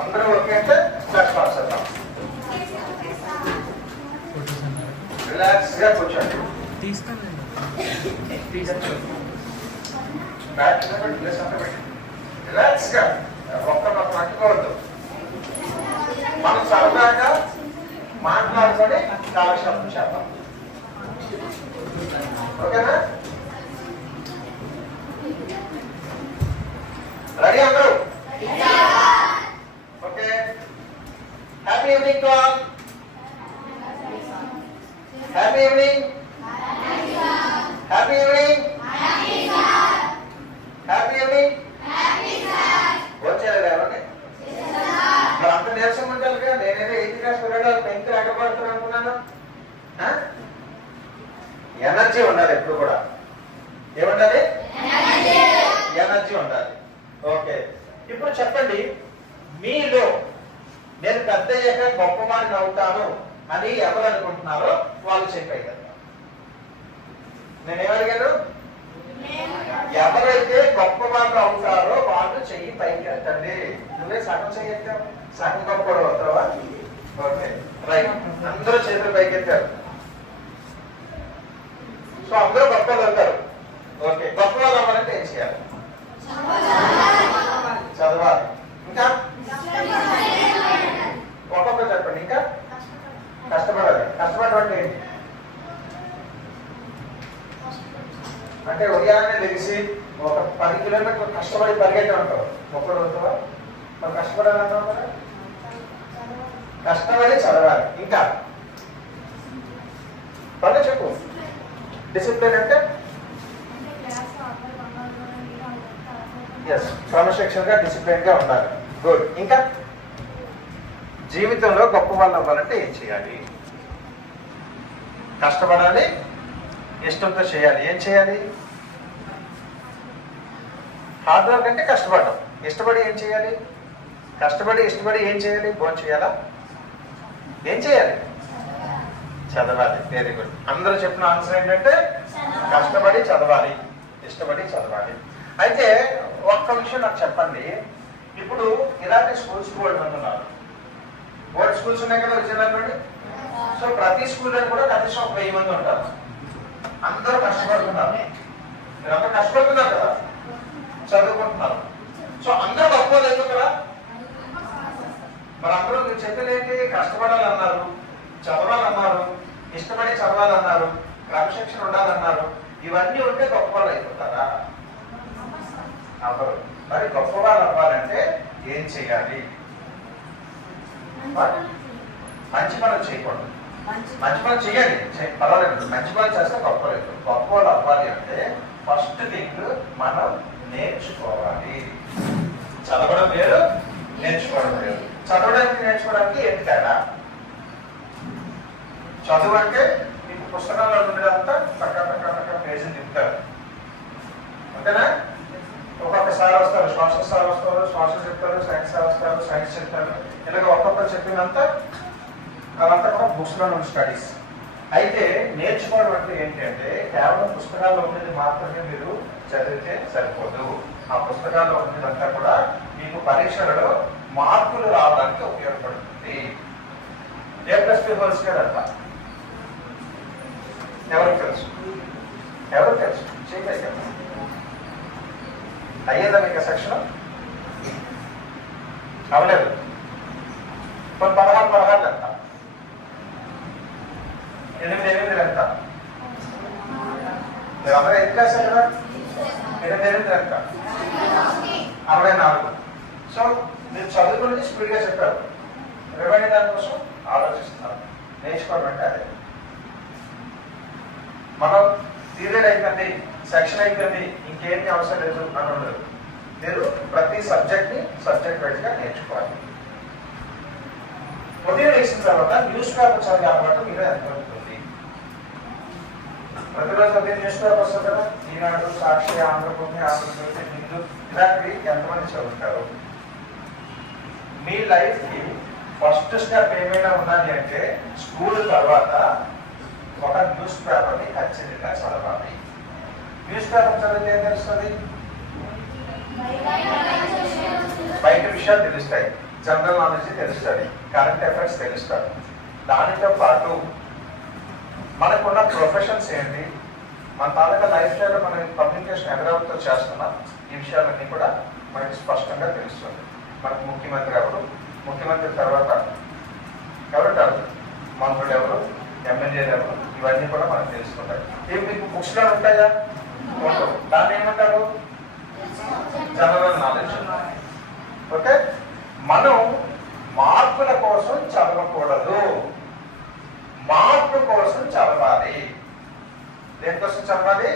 అందరూ ఓకే అంటే class pass చేద్దాం. రిలాక్స్ గా కూర్చోండి. రిలాక్స్ గా ఒక్క పట్టుకోవద్దు. మనం సరదాగా మాట్లాడుకొని కాలక్షేపం చేద్దాం. ఓకేనా? రెడీ అందరూ? Okay. Happy evening to all. Happy evening. Happy evening. Happy evening. వచ్చారు ఎవరండి? మరి అంత నీరసం ఉంటారుగా. నేనేదో 8th క్లాస్ పిల్లలు 10th ఎక్కబడుతున్నాను అనుకున్నాను. ఎనర్జీ ఉండాలి ఎప్పుడు కూడా. ఏముండాలి? ఎనర్జీ ఉండాలి. ఓకే. ఇప్పుడు చెప్పండి, మీలో నేను పెద్ద అయ్యాక గొప్పవాడిని అవుతాను అని ఎవరు అనుకుంటున్నారో వాళ్ళు చెప్పాయి కదా. నేనేమడిగాను? ఎవరైతే గొప్పవాళ్ళు అవుతారో వాళ్ళు చెయ్యి పైకి ఎత్తండి. నువ్వే సగం చెయ్యి ఎత్తావు, సగం గొప్పవాడు అవుతావా? Okay right. అందరూ చేతులు పైకి ఎత్తారు. సో అందరూ గొప్పవాళ్ళు అవుతారు. ఓకే. గొప్పవాళ్ళు అవ్వాలంటే ఏం చేయాలి? చదవాలి. ఇంకా ఒక్కొక్కరు చెప్పండి. ఇంకా కష్టపడాలి. కష్టపడడం అంటే ఏంటి? అంటే ఉదయాన్నే లెగిసి ఒక 10 కిలోమీటర్లు కష్టపడి పరిగెత్తి ఉంటావు. ఒక్కడు అవుతావా? మరి కష్టపడాలన్నావు కదా. కష్టపడి చదవాలి. ఇంకా పని చెప్పు. డిసిప్లిన్ అంటే క్రమశిక్షణ గా డిసిప్లిన్ గా ఉండాలి. గుడ్. ఇంకా జీవితంలో గొప్ప వాళ్ళు అవ్వాలంటే ఏం చేయాలి? కష్టపడాలి, ఇష్టంతో చేయాలి. ఏం చేయాలి? హార్డ్ వర్క్ అంటే కష్టపడడం. ఇష్టపడి ఏం చేయాలి? కష్టపడి ఇష్టపడి ఏం చేయాలి? భోజనం చేయాలా? ఏం చేయాలి? చదవాలి. Very good. అందరూ చెప్పిన ఆన్సర్ ఏంటంటే కష్టపడి చదవాలి, ఇష్టపడి చదవాలి. అయితే ఒక్క విషయం నాకు చెప్పండి. ఇప్పుడు ఇలాంటి స్కూల్స్ బోర్డు మంది ఉన్నారు. బోర్డు స్కూల్స్ ఉన్నాయి కదా విజయనగరంలోని. సో ప్రతి స్కూల్లో కూడా కనీసం ఒక 1000 మంది ఉంటారు. అందరూ కష్టపడుతున్నారు. మీరందరూ కష్టపడుతున్నారు కదా, చదువుకుంటున్నారు. సో అందరూ గొప్ప లేదు కదా. మరి అందరూ మీరు చెప్పేది ఏంటి? కష్టపడాలన్నారు, చదవాలన్నారు, ఇష్టపడి చదవాలన్నారు, క్రమశిక్షణ ఉండాలన్నారు. ఇవన్నీ ఉంటే గొప్ప వాళ్ళు అయిపోతారా? అవ్వరు. మరి గొప్ప వాళ్ళు అవ్వాలంటే ఏం చేయాలి? మంచి పనులు చేయకూడదు. మంచి పనులు చేయాలి, పర్వాలేదు. మంచి పనులు చేస్తే గొప్ప లేదు. గొప్ప వాళ్ళు అవ్వాలి అంటే ఫస్ట్ థింగ్ మనం నేర్చుకోవాలి. చదవడం వేరు, నేర్చుకోవడం వేరు. చదవడానికి నేర్చుకోవడానికి ఏంటి తేడా? చదువు అంటే మీకు పుస్తకాల్లో ఉండేదంతా పక్క పేజీలు తిప్పుతారు. ఓకేనా? ఒక్కొక్క సార్ వస్తారు, సోషల్ సార్ వస్తారు, సోషల్ చెప్తారు, సైన్స్ సార్ వస్తారు, సైన్స్ చెప్తారు. ఇలాగ ఒక్కొక్కరు చెప్పినంతా అదంతా కూడా బుక్స్ లో ఉన్న స్టడీస్. అయితే నేర్చుకోవడం అంటే ఏంటంటే కేవలం పుస్తకాల్లో ఉండేది మాత్రమే మీరు చదివితే సరిపోదు. ఆ పుస్తకాల్లో ఉండేదంతా కూడా మీకు పరీక్షలలో మార్కులు రావడానికి ఉపయోగపడుతుంది. A+B² అంట. ఎవరికి తెలుసు? ఎవరికి తెలుసు? చేయగలిగాం. అయ్యేదా మీకు సెక్షన్? అవలేదు. కొన్ని 16 ఎంత? 8 ఎంత? మీరు అందరూ ఎంత చేశారు కదా? 8 ఎంత? 64. సో మీరు చదువుకునేది స్పీడ్గా చెప్పారు. రిమైండ్ దానికోసం ఆలోచిస్తున్నారు. నేర్చుకోవడం అంటే అదే. మనం పీరియడ్ అయిపోయింది, సెక్షన్ అయిపోయింది, ఇంకేమీ అవసరం లేదు అని ఉండదు. మీరు ప్రతి సబ్జెక్ట్ని సబ్జెక్ట్ వైజ్గా నేర్చుకోవాలి. ఉదయం వేసిన తర్వాత న్యూస్ పేపర్ చదివే అలవాటు మీరే అనుకుంటుంది. ప్రతిరోజు ఉదయం న్యూస్ పేపర్ వస్తుంది కదా. ఈనాడు, సాక్షి, ఆంధ్రభూమి, ఆంధ్రజ్యోతి, హిందూ, ఇలాంటివి ఎంతమంది చదువుతారు? మీ లైఫ్కి ఫస్ట్ స్టెప్ ఏమైనా ఉన్నది అంటే స్కూల్ తర్వాత ఒక న్యూస్ పేపర్ని ఖచ్చితంగా చదవాలి. న్యూస్ పేపర్ చదివితే ఏం తెలుస్తుంది? బయట విషయాలు తెలుస్తాయి. జనరల్ నాలెడ్జ్ తెలుస్తుంది, కరెంట్ అఫైర్స్ తెలుస్తుంది. దానితో పాటు మనకున్న ప్రొఫెషన్స్ ఏంటి, మన తాలూకా లైఫ్ స్టైల్లో మనం కమ్యూనికేషన్ ఎవరెవరితో చేస్తున్నాం, ఈ విషయాలన్నీ కూడా మనకి స్పష్టంగా తెలుస్తుంది. మనకు ముఖ్యమంత్రి ఎవరు, ముఖ్యమంత్రి తర్వాత ఎవరుంటారు, మంత్రులు ఎవరు, ఎమ్మెల్యేలు ఎవరు, ఇవన్నీ కూడా మనం తెలుసుకుంటాయి. ఇవి మీకు బుక్స్లో ఉంటాయా? దాన్ని ఏమంటారు? General knowledge. ఓకే, మనం మార్పుల కోసం చదవకూడదు, మార్పు కోసం చదవాలి. దేనికోసం చదవాలి?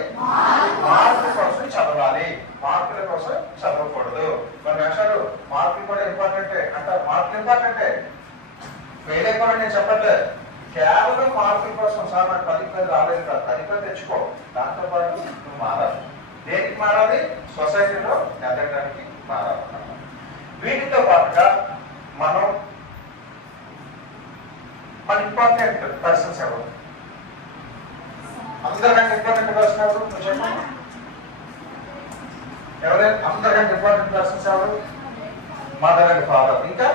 మార్పు కోసం చదవాలి, మార్పుల కోసం చదవకూడదు. మన వేషాలు మార్పులు కూడా ఇంపార్టెంటే అంటారు. మార్పులు ఇంపార్టెంటే, ఫెయిల్ అయిపోవడం నేను చెప్పట్లేదు. కేవలం మార్పుల కోసం సార్ నాకు 10 రాలేదు కాదు, 10 తెచ్చుకో. దాంతో పాటు నువ్వు మారాలి. దేనికి మారాలి? సొసైటీలో ఎదగడానికి మారాలి. వీటితో పాటుగా మనం మన ఇంపార్టెంట్ పర్సన్స్ ఎవరు, అందరికంటే ఇంపార్టెంట్ పర్సన్ ఎవరు? నువ్వు చెప్పండి. ఎవరైనా అందరికంటే ఇంపార్టెంట్ పర్సన్స్ ఎవరు? మదర్ అండ్ ఫాదర్, ఇంకా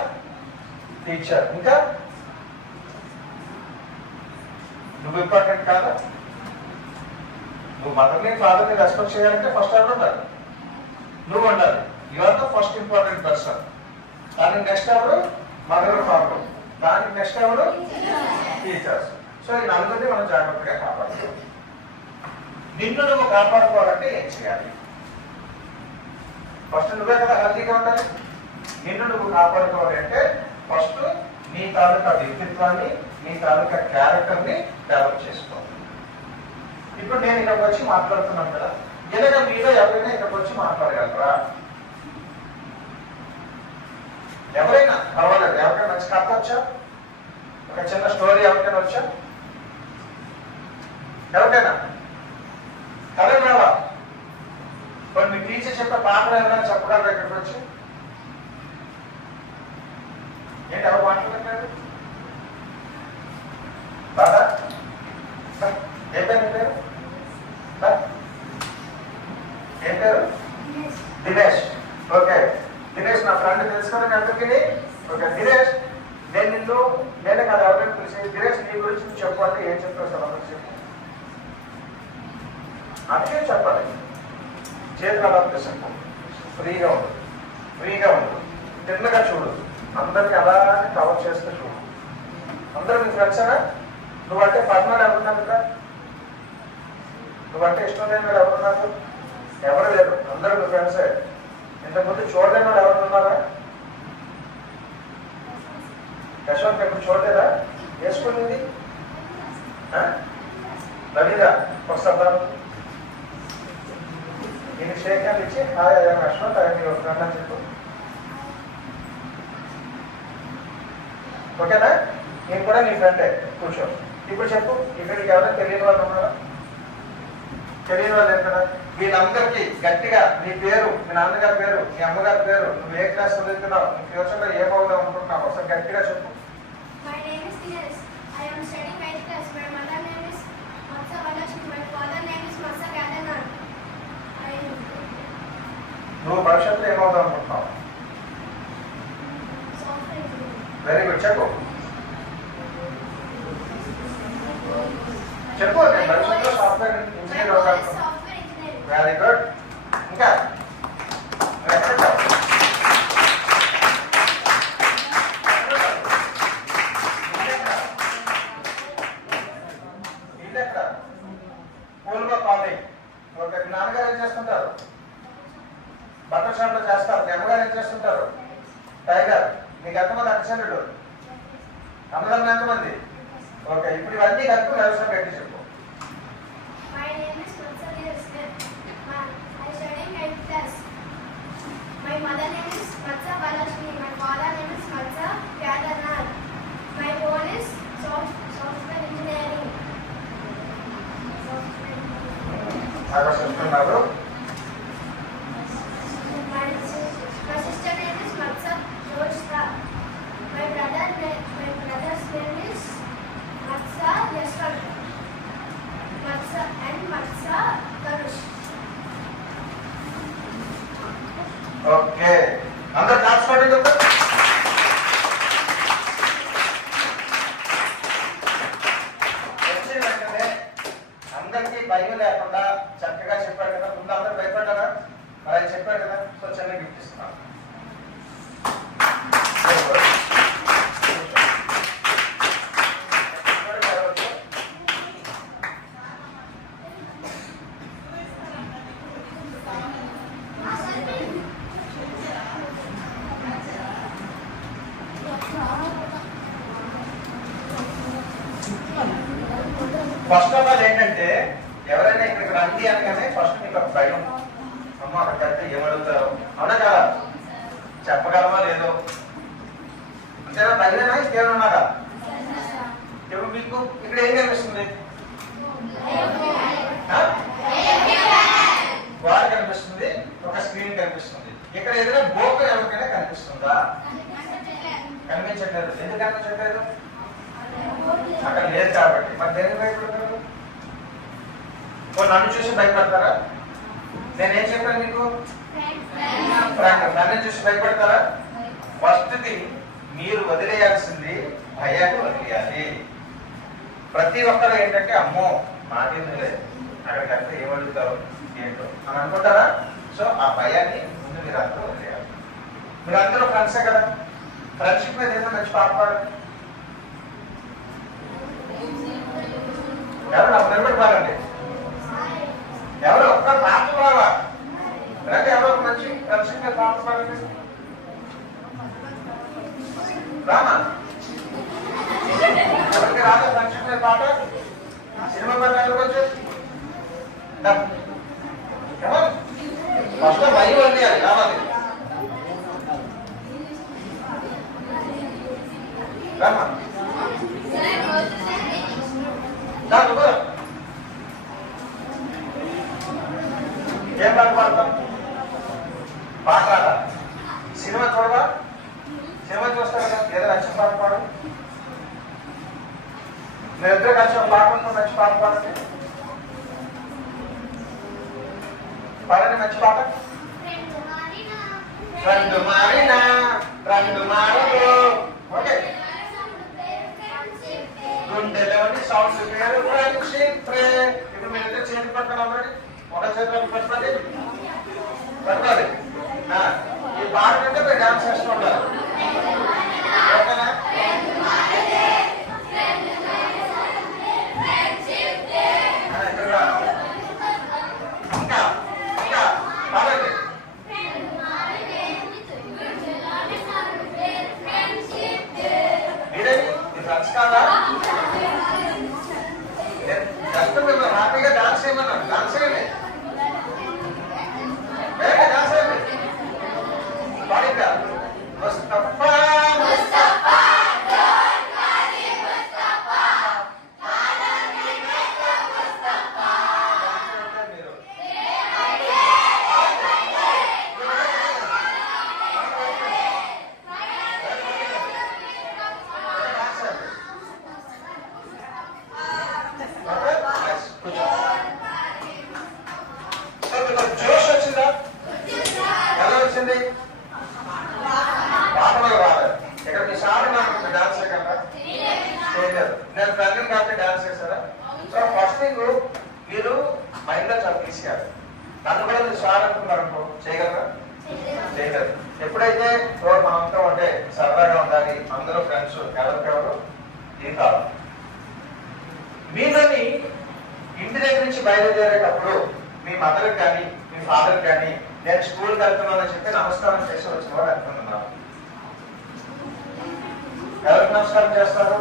టీచర్, ఇంకా నువ్వు ఇంపార్టెంట్ కాదా? నువ్వు మదర్ని ఫాదర్ని రెస్పెక్ట్ చేయాలంటే ఫస్ట్ ఎవరు ఉండాలి? నువ్వు ఉండాలి. You are the first important person. దానికి నెక్స్ట్ ఎవరు? Mother father. దానికి నెక్స్ట్ ఎవరు? టీచర్స్. సో ఈ నలుగురిని మనం జాగ్రత్తగా కాపాడుకోవాలి. నిన్ను నువ్వు కాపాడుకోవాలంటే ఏం చేయాలి? ఫస్ట్ నువ్వే కదా హెల్తీగా ఉండాలి. నిన్ను నువ్వు కాపాడుకోవాలి అంటే ఫస్ట్ నీ తాలూకా వ్యక్తిత్వాన్ని, నీ తాలూకా క్యారెక్టర్ని డెవలప్ చేసుకోవాలి. ఇప్పుడు నేను ఇక్కడికి వచ్చి మాట్లాడుతున్నాను కదా, ఇలాగ మీలో ఎవరైనా ఇక్కడికి వచ్చి మాట్లాడగలరా? ఎవరైనా పర్వాలేదు. ఎవరికైనా మంచి కథ వచ్చా, ఒక చిన్న స్టోరీ ఎవరికైనా వచ్చా? ఎవరికైనా కథ రావా? కొన్ని టీచర్ చెప్పే పాటలు ఏమైనా చెప్పగలరా ఇక్కడికి వచ్చి? ఏంటి ఎవరు మాట్లాడలేదు? బాగా ఏం పేరు? పేరు ఏం పేరు? దినేష్. ఓకే, దినేష్ నా ఫ్రెండ్ తెలుసుకోవడానికి అందరికీ. ఓకే దినేష్, నేనే కదా ఎవరైనా తెలిసి, దినేష్ నీ గురించి నువ్వు చెప్పాలంటే ఏం చెప్తావు సార్? అందరికి చెప్పు, అందుకే చెప్పాలి. చేతులు అలా చెప్పు, ఫ్రీగా ఉండదు, ఫ్రీగా ఉండదు, తిన్నగా చూడు, అందరినీ అలాగే కవర్ చేస్తూ చూడు. అందరూ నీ ఫ్రెండ్సేనా? నువ్వంటే పద్నాలు ఎవరున్నారు కదా, నువ్వంటే ఇష్టం లేని వాడు ఎవరున్నారు? ఎవరు లేరు, అందరూ నీ ఫ్రెండ్సే. ఇంతకుముందు చూడలేని వాడు ఎవరు ఉన్నారా? యశ్వంత్ ఎప్పుడు చూడలేదా? వేసుకునేది నవీదా ఒకసారి నేను షేక్ హ్యాండ్ ఇచ్చి hi I'm Yashwant, I'm your friend అని చెప్పు. ఓకేనా? నేను కూడా నీ ఫ్రెండే, కూర్చో. ఇప్పుడు చెప్పు, ఇక్కడికి ఎవరైనా తెలియని వాళ్ళు ఉన్నారా? తెలియని వాళ్ళు ఎక్కడ? వీళ్ళందరికీ గట్టిగా నీ పేరు, మీ నాన్నగారి పేరు, మీ అమ్మగారి పేరు, నువ్వు ఏ క్లాస్ చదువుతున్నావు, నీ ఫ్యూచర్లో ఏ బాగుందా అనుకుంటున్నావు, ఒకసారి గట్టిగా చెప్పు. My name is Dinesh. I am studying 8th class. My mother name is Matsa Valashmi. My father name is Matsa Gadanan. నువ్వు భవిష్యత్తులో ఏమవుతావు అనుకుంటున్నావు? Software engineer. వెరీ గుడ్, చెప్పు చెప్పు. నేను భవిష్యత్తులో సాఫ్ట్వేర్ ఇంజనీర్ అవుతాను. Software engineer. Very good. ఇంకా పూల్గా college. Okay, మీ నాన్నగారు ఏం చేస్తుంటారు? బట్టల షాప్లో చేస్తారు. మీ అమ్మగారు ఏం చేస్తుంటారు? టైగర్. మీకు ఎంతమంది అక్షరుడు? అన్నదమ్ములు ఎంతమంది? ఓకే, ఇప్పుడు ఇవన్నీ కలిపి వ్యవసాయం పెట్టి చెప్పు. My name is Matsa Dinesh. I am studying 8th class. My mother name is Matsa Valashmi. My father name is Matsa Gadanan. My goal is software engineering. ఆకర్షిస్తున్నారు. My sister name is Matsa Jyotsna. My brother's name is Matsa Yashwant. Matsa and Matsa Garush. Okay, అందరు class పడండి. అక్కడికంటే ఏమడుగుతారు? అవునా కదా? చెప్పగలమా లేదో? అంతేనా? భయమేనా? ఇంకేమైనా ఉన్నారా? ఇప్పుడు మీకు ఇక్కడ ఏం కనిపిస్తుంది? వారు కనిపిస్తుంది, ఒక స్క్రీన్ కనిపిస్తుంది. ఇక్కడ ఏదైనా బోర్డు ఎవరికైనా కనిపిస్తుందా? కనిపించట్లేదు. ఎందుకు కనిపించట్లేదు? అక్కడ లేదు కాబట్టి. మరి దేనికి భయపడతారు? నన్ను చూసి భయపడతారా? నేనేం చెప్పాను మీకు? నన్ను చూసి భయపడతారా? ఫస్ట్ది మీరు వదిలేయాల్సింది భయాన్ని వదిలేయాలి. ప్రతి ఒక్కరు ఏంటంటే అమ్మో మాకేంది లేదు, అక్కడికంటే ఏమడుగుతారు ఏంటో అని అనుకుంటారా? సో ఆ భయాన్ని ముందు మీరు అందరూ వదిలేయాలి. మీరు అందరూ ఫ్రెండ్సే కదా. ఫ్రెండ్షిప్ మీద ఏదో మంచి పాట పాడండి. ఎవరు నాకు నిలబడి పాడండి. ఎవరు ఒక్క పాట పాడా లేకపోతే ఎవరో ఒక మంచి ఫ్రెండ్షిప్ మీద పాట పాడండి. రామా ఎవరికి రాదా ఫ్రెండ్షిప్ మీద పాట? సినిమా పాట ఎవరికి ఫస్ట్ భయం వదిలేయాలి. రావాలి రామా ఏం పాట పాడతాం? పాట రాదా? సినిమా చూడవా? సినిమా చూస్తారు కదా, ఏదో నచ్చిన పాట పాడు. మీరు ఇద్దరు కలిసి ఒక పాట ఉంటుంది, మంచి పాట పాడండి. పాడండి మంచి పాట. రెండు మారినా రెండు మారదు. ఓకే, గుండెలోని సౌండ్స్ పేరు ఫ్రెండ్షిప్. ఇప్పుడు మీరు ఇద్దరు చేతి పట్టుకుని అవ్వండి. ఒక చేతిలో పట్టుకోండి పట్టుకోండి. ఈ పాట అంటే మీరు డాన్స్ చేస్తూ ఉంటారు. ఓకేనా? ఇంకా ఇంకా పాడండి. మీరేమి మీ ఫ్రెండ్స్ కాదా? జస్ట్ మేము హ్యాపీగా డాన్స్ చేయమన్నాను. డాన్స్ చేయండి, డాన్స్ చేయండి. పాడిందా? ముస్తఫా ముస్తఫా మీరు జోష్ వచ్చిందా? ఎలా వచ్చింది? పాటలో రాలేదు. ఇక్కడ మీ సార్ డాన్స్ చేయగలరా? చేయలేదు. నేను తల్లిని కాబట్టి డాన్స్ చేశారా? సో ఫస్ట్ థింగ్ మీరు మైండ్ లో చాలా తీసేయాలి. నన్ను కూడా మీరు సార్ అనుకున్నారనుకో చేయగలరా? చేయలేదు. ఎప్పుడైతే మనంతా ఉంటే సరదాగా ఉండాలి, అందరూ ఫ్రెండ్స్, ఎవరికెవరు ఇది కాదు. మీలోని ఇంటి దగ్గర నుంచి బయలుదేరేటప్పుడు మీ మదర్కి కానీ మీ ఫాదర్కి కానీ నేను స్కూల్కి వెళ్తున్నానని చెప్పి నమస్కారం చేసి వచ్చిన వాడు అనుకుంటున్నాను. ఎవరికి నమస్కారం చేస్తారు?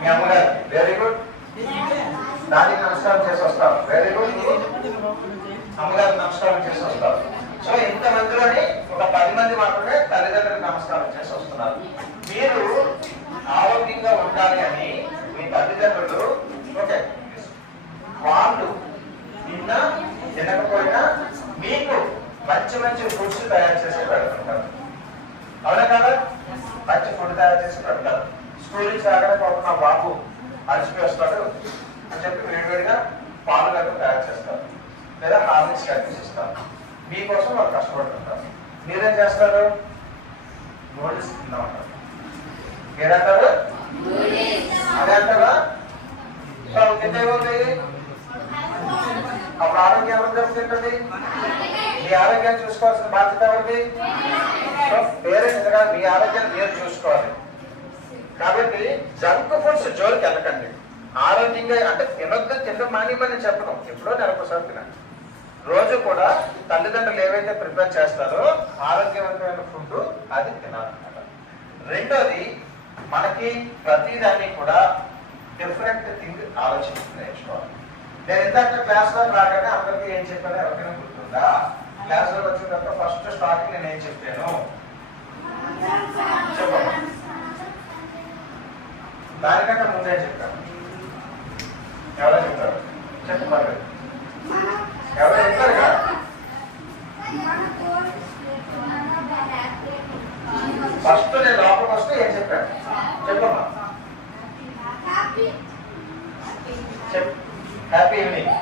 మీ అమ్మగారు. Very good. దానికి నమస్కారం చేసి వస్తారు. Very good. అమ్మగారికి నమస్కారం చేసి వస్తారు. సో ఇంతమందిలోని ఒక 10 మంది మాత్రమే తల్లిదండ్రులకు నమస్కారం చేసి వస్తున్నారు. మీరు ఆరోగ్యంగా ఉండాలి అని మీ తల్లిదండ్రులు ఓకే వాళ్ళు తిన్నా తినకపోయినా మీకు మంచి మంచి ఫుడ్స్ తయారు చేసి పెడుతుంటారు. అవునా కదా? మంచి ఫుడ్ తయారు చేసి పెడతారు. స్కూల్ నుంచి రాగానే పాపం నా బాబు అలసిపోయి వస్తాడు అని చెప్పి వేడివేడిగా పాలు గట్టు తయారు చేస్తారు, లేదా హార్లిక్స్ కనిపిస్తారు. మీకోసం వాళ్ళు కష్టపడుతుంటారు. మీరేం చేస్తారు? నూడిల్స్ తిందామంటారు. మీరంటారు అదే అంటారా? కింద ఏముంది? అప్పుడు ఆరోగ్యం ఎవరు దెబ్బతింటుంది? మీ ఆరోగ్యాన్ని చూసుకోవాల్సిన బాధ్యత ఎవరిది? పేరెంట్స్ గా మీ ఆరోగ్యాన్ని మీరు చూసుకోవాలి. కాబట్టి జంక్ ఫుడ్స్ జోలికి వెళ్ళకండి. ఆరోగ్యంగా అంటే తినొద్దు, తినడం మానేమని చెప్పడం. ఎప్పుడో నెలకొకసారి తినండి. రోజు కూడా తల్లిదండ్రులు ఏవైతే ప్రిపేర్ చేస్తారో ఆరోగ్యవంతమైన ఫుడ్ అది తినాలన్నమాట. రెండోది మనకి ప్రతిదాన్ని కూడా డిఫరెంట్ థింగ్ ఆలోచించి నేర్చుకోవాలి. నేను ఇందాక క్లాస్ లో రాగానే అందరికీ ఏం చెప్పానో ఎవరికైనా గుర్తుందా? ఉందా? క్లాస్ లో వచ్చిన తర్వాత ఫస్ట్ స్టార్టింగ్ నేను ఏం చెప్పాను చెప్పమ్మా. దానికంటే ముందే చెప్తాను. ఎవరో చెప్తారు చెప్పు పర్లేదు. ఎవరో చెప్తారు కదా. ఫస్ట్ నేను లోపలికి వస్తే ఏం చెప్పాను చెప్పమ్మా. Happy evening.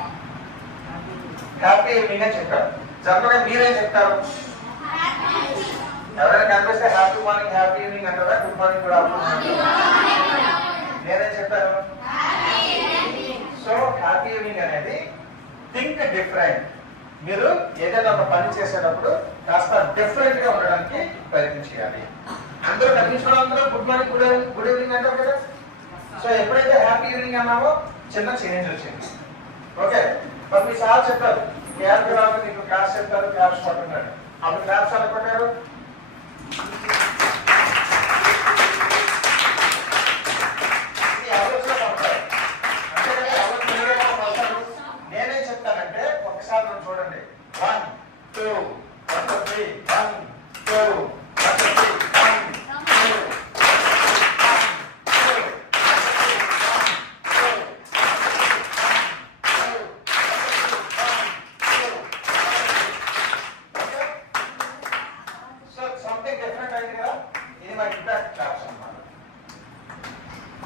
హ్యాపీ ఈవినింగ్ అని చెప్పారు. జనరల్గా మీరేం చెప్తారు? ఎవరైనా కనిపిస్తే హ్యాపీ మార్నింగ్ హ్యాపీ ఈవినింగ్ అంటారా? గుడ్ మార్నింగ్ కూడా నేనేం చెప్పాను? సో హ్యాపీ ఈవినింగ్ అనేది థింక్ డిఫరెంట్. మీరు ఏదైనా ఒక పని చేసేటప్పుడు కాస్త డిఫరెంట్ గా ఉండడానికి ప్రయత్నం చేయాలి. అందరూ కనిపించడం అందరూ గుడ్ మార్నింగ్ గుడ్ ఈవినింగ్ అంటారు కదా. సో ఎప్పుడైతే హ్యాపీ ఈవినింగ్ అన్నామో చిన్న చేంజ్ వచ్చింది. ఓకే, మరి మీ సార్ చెప్పారు క్యాబ్ రాదు నీకు క్లాస్ చెప్తారు క్లాప్స్ పట్టున్నాడు. అప్పుడు క్లాప్స్ అనుకుంటారు. నేనేం చెప్తానంటే ఒకసారి మనం చూడండి. 1 2 1 3 1 2 1 3 1 2.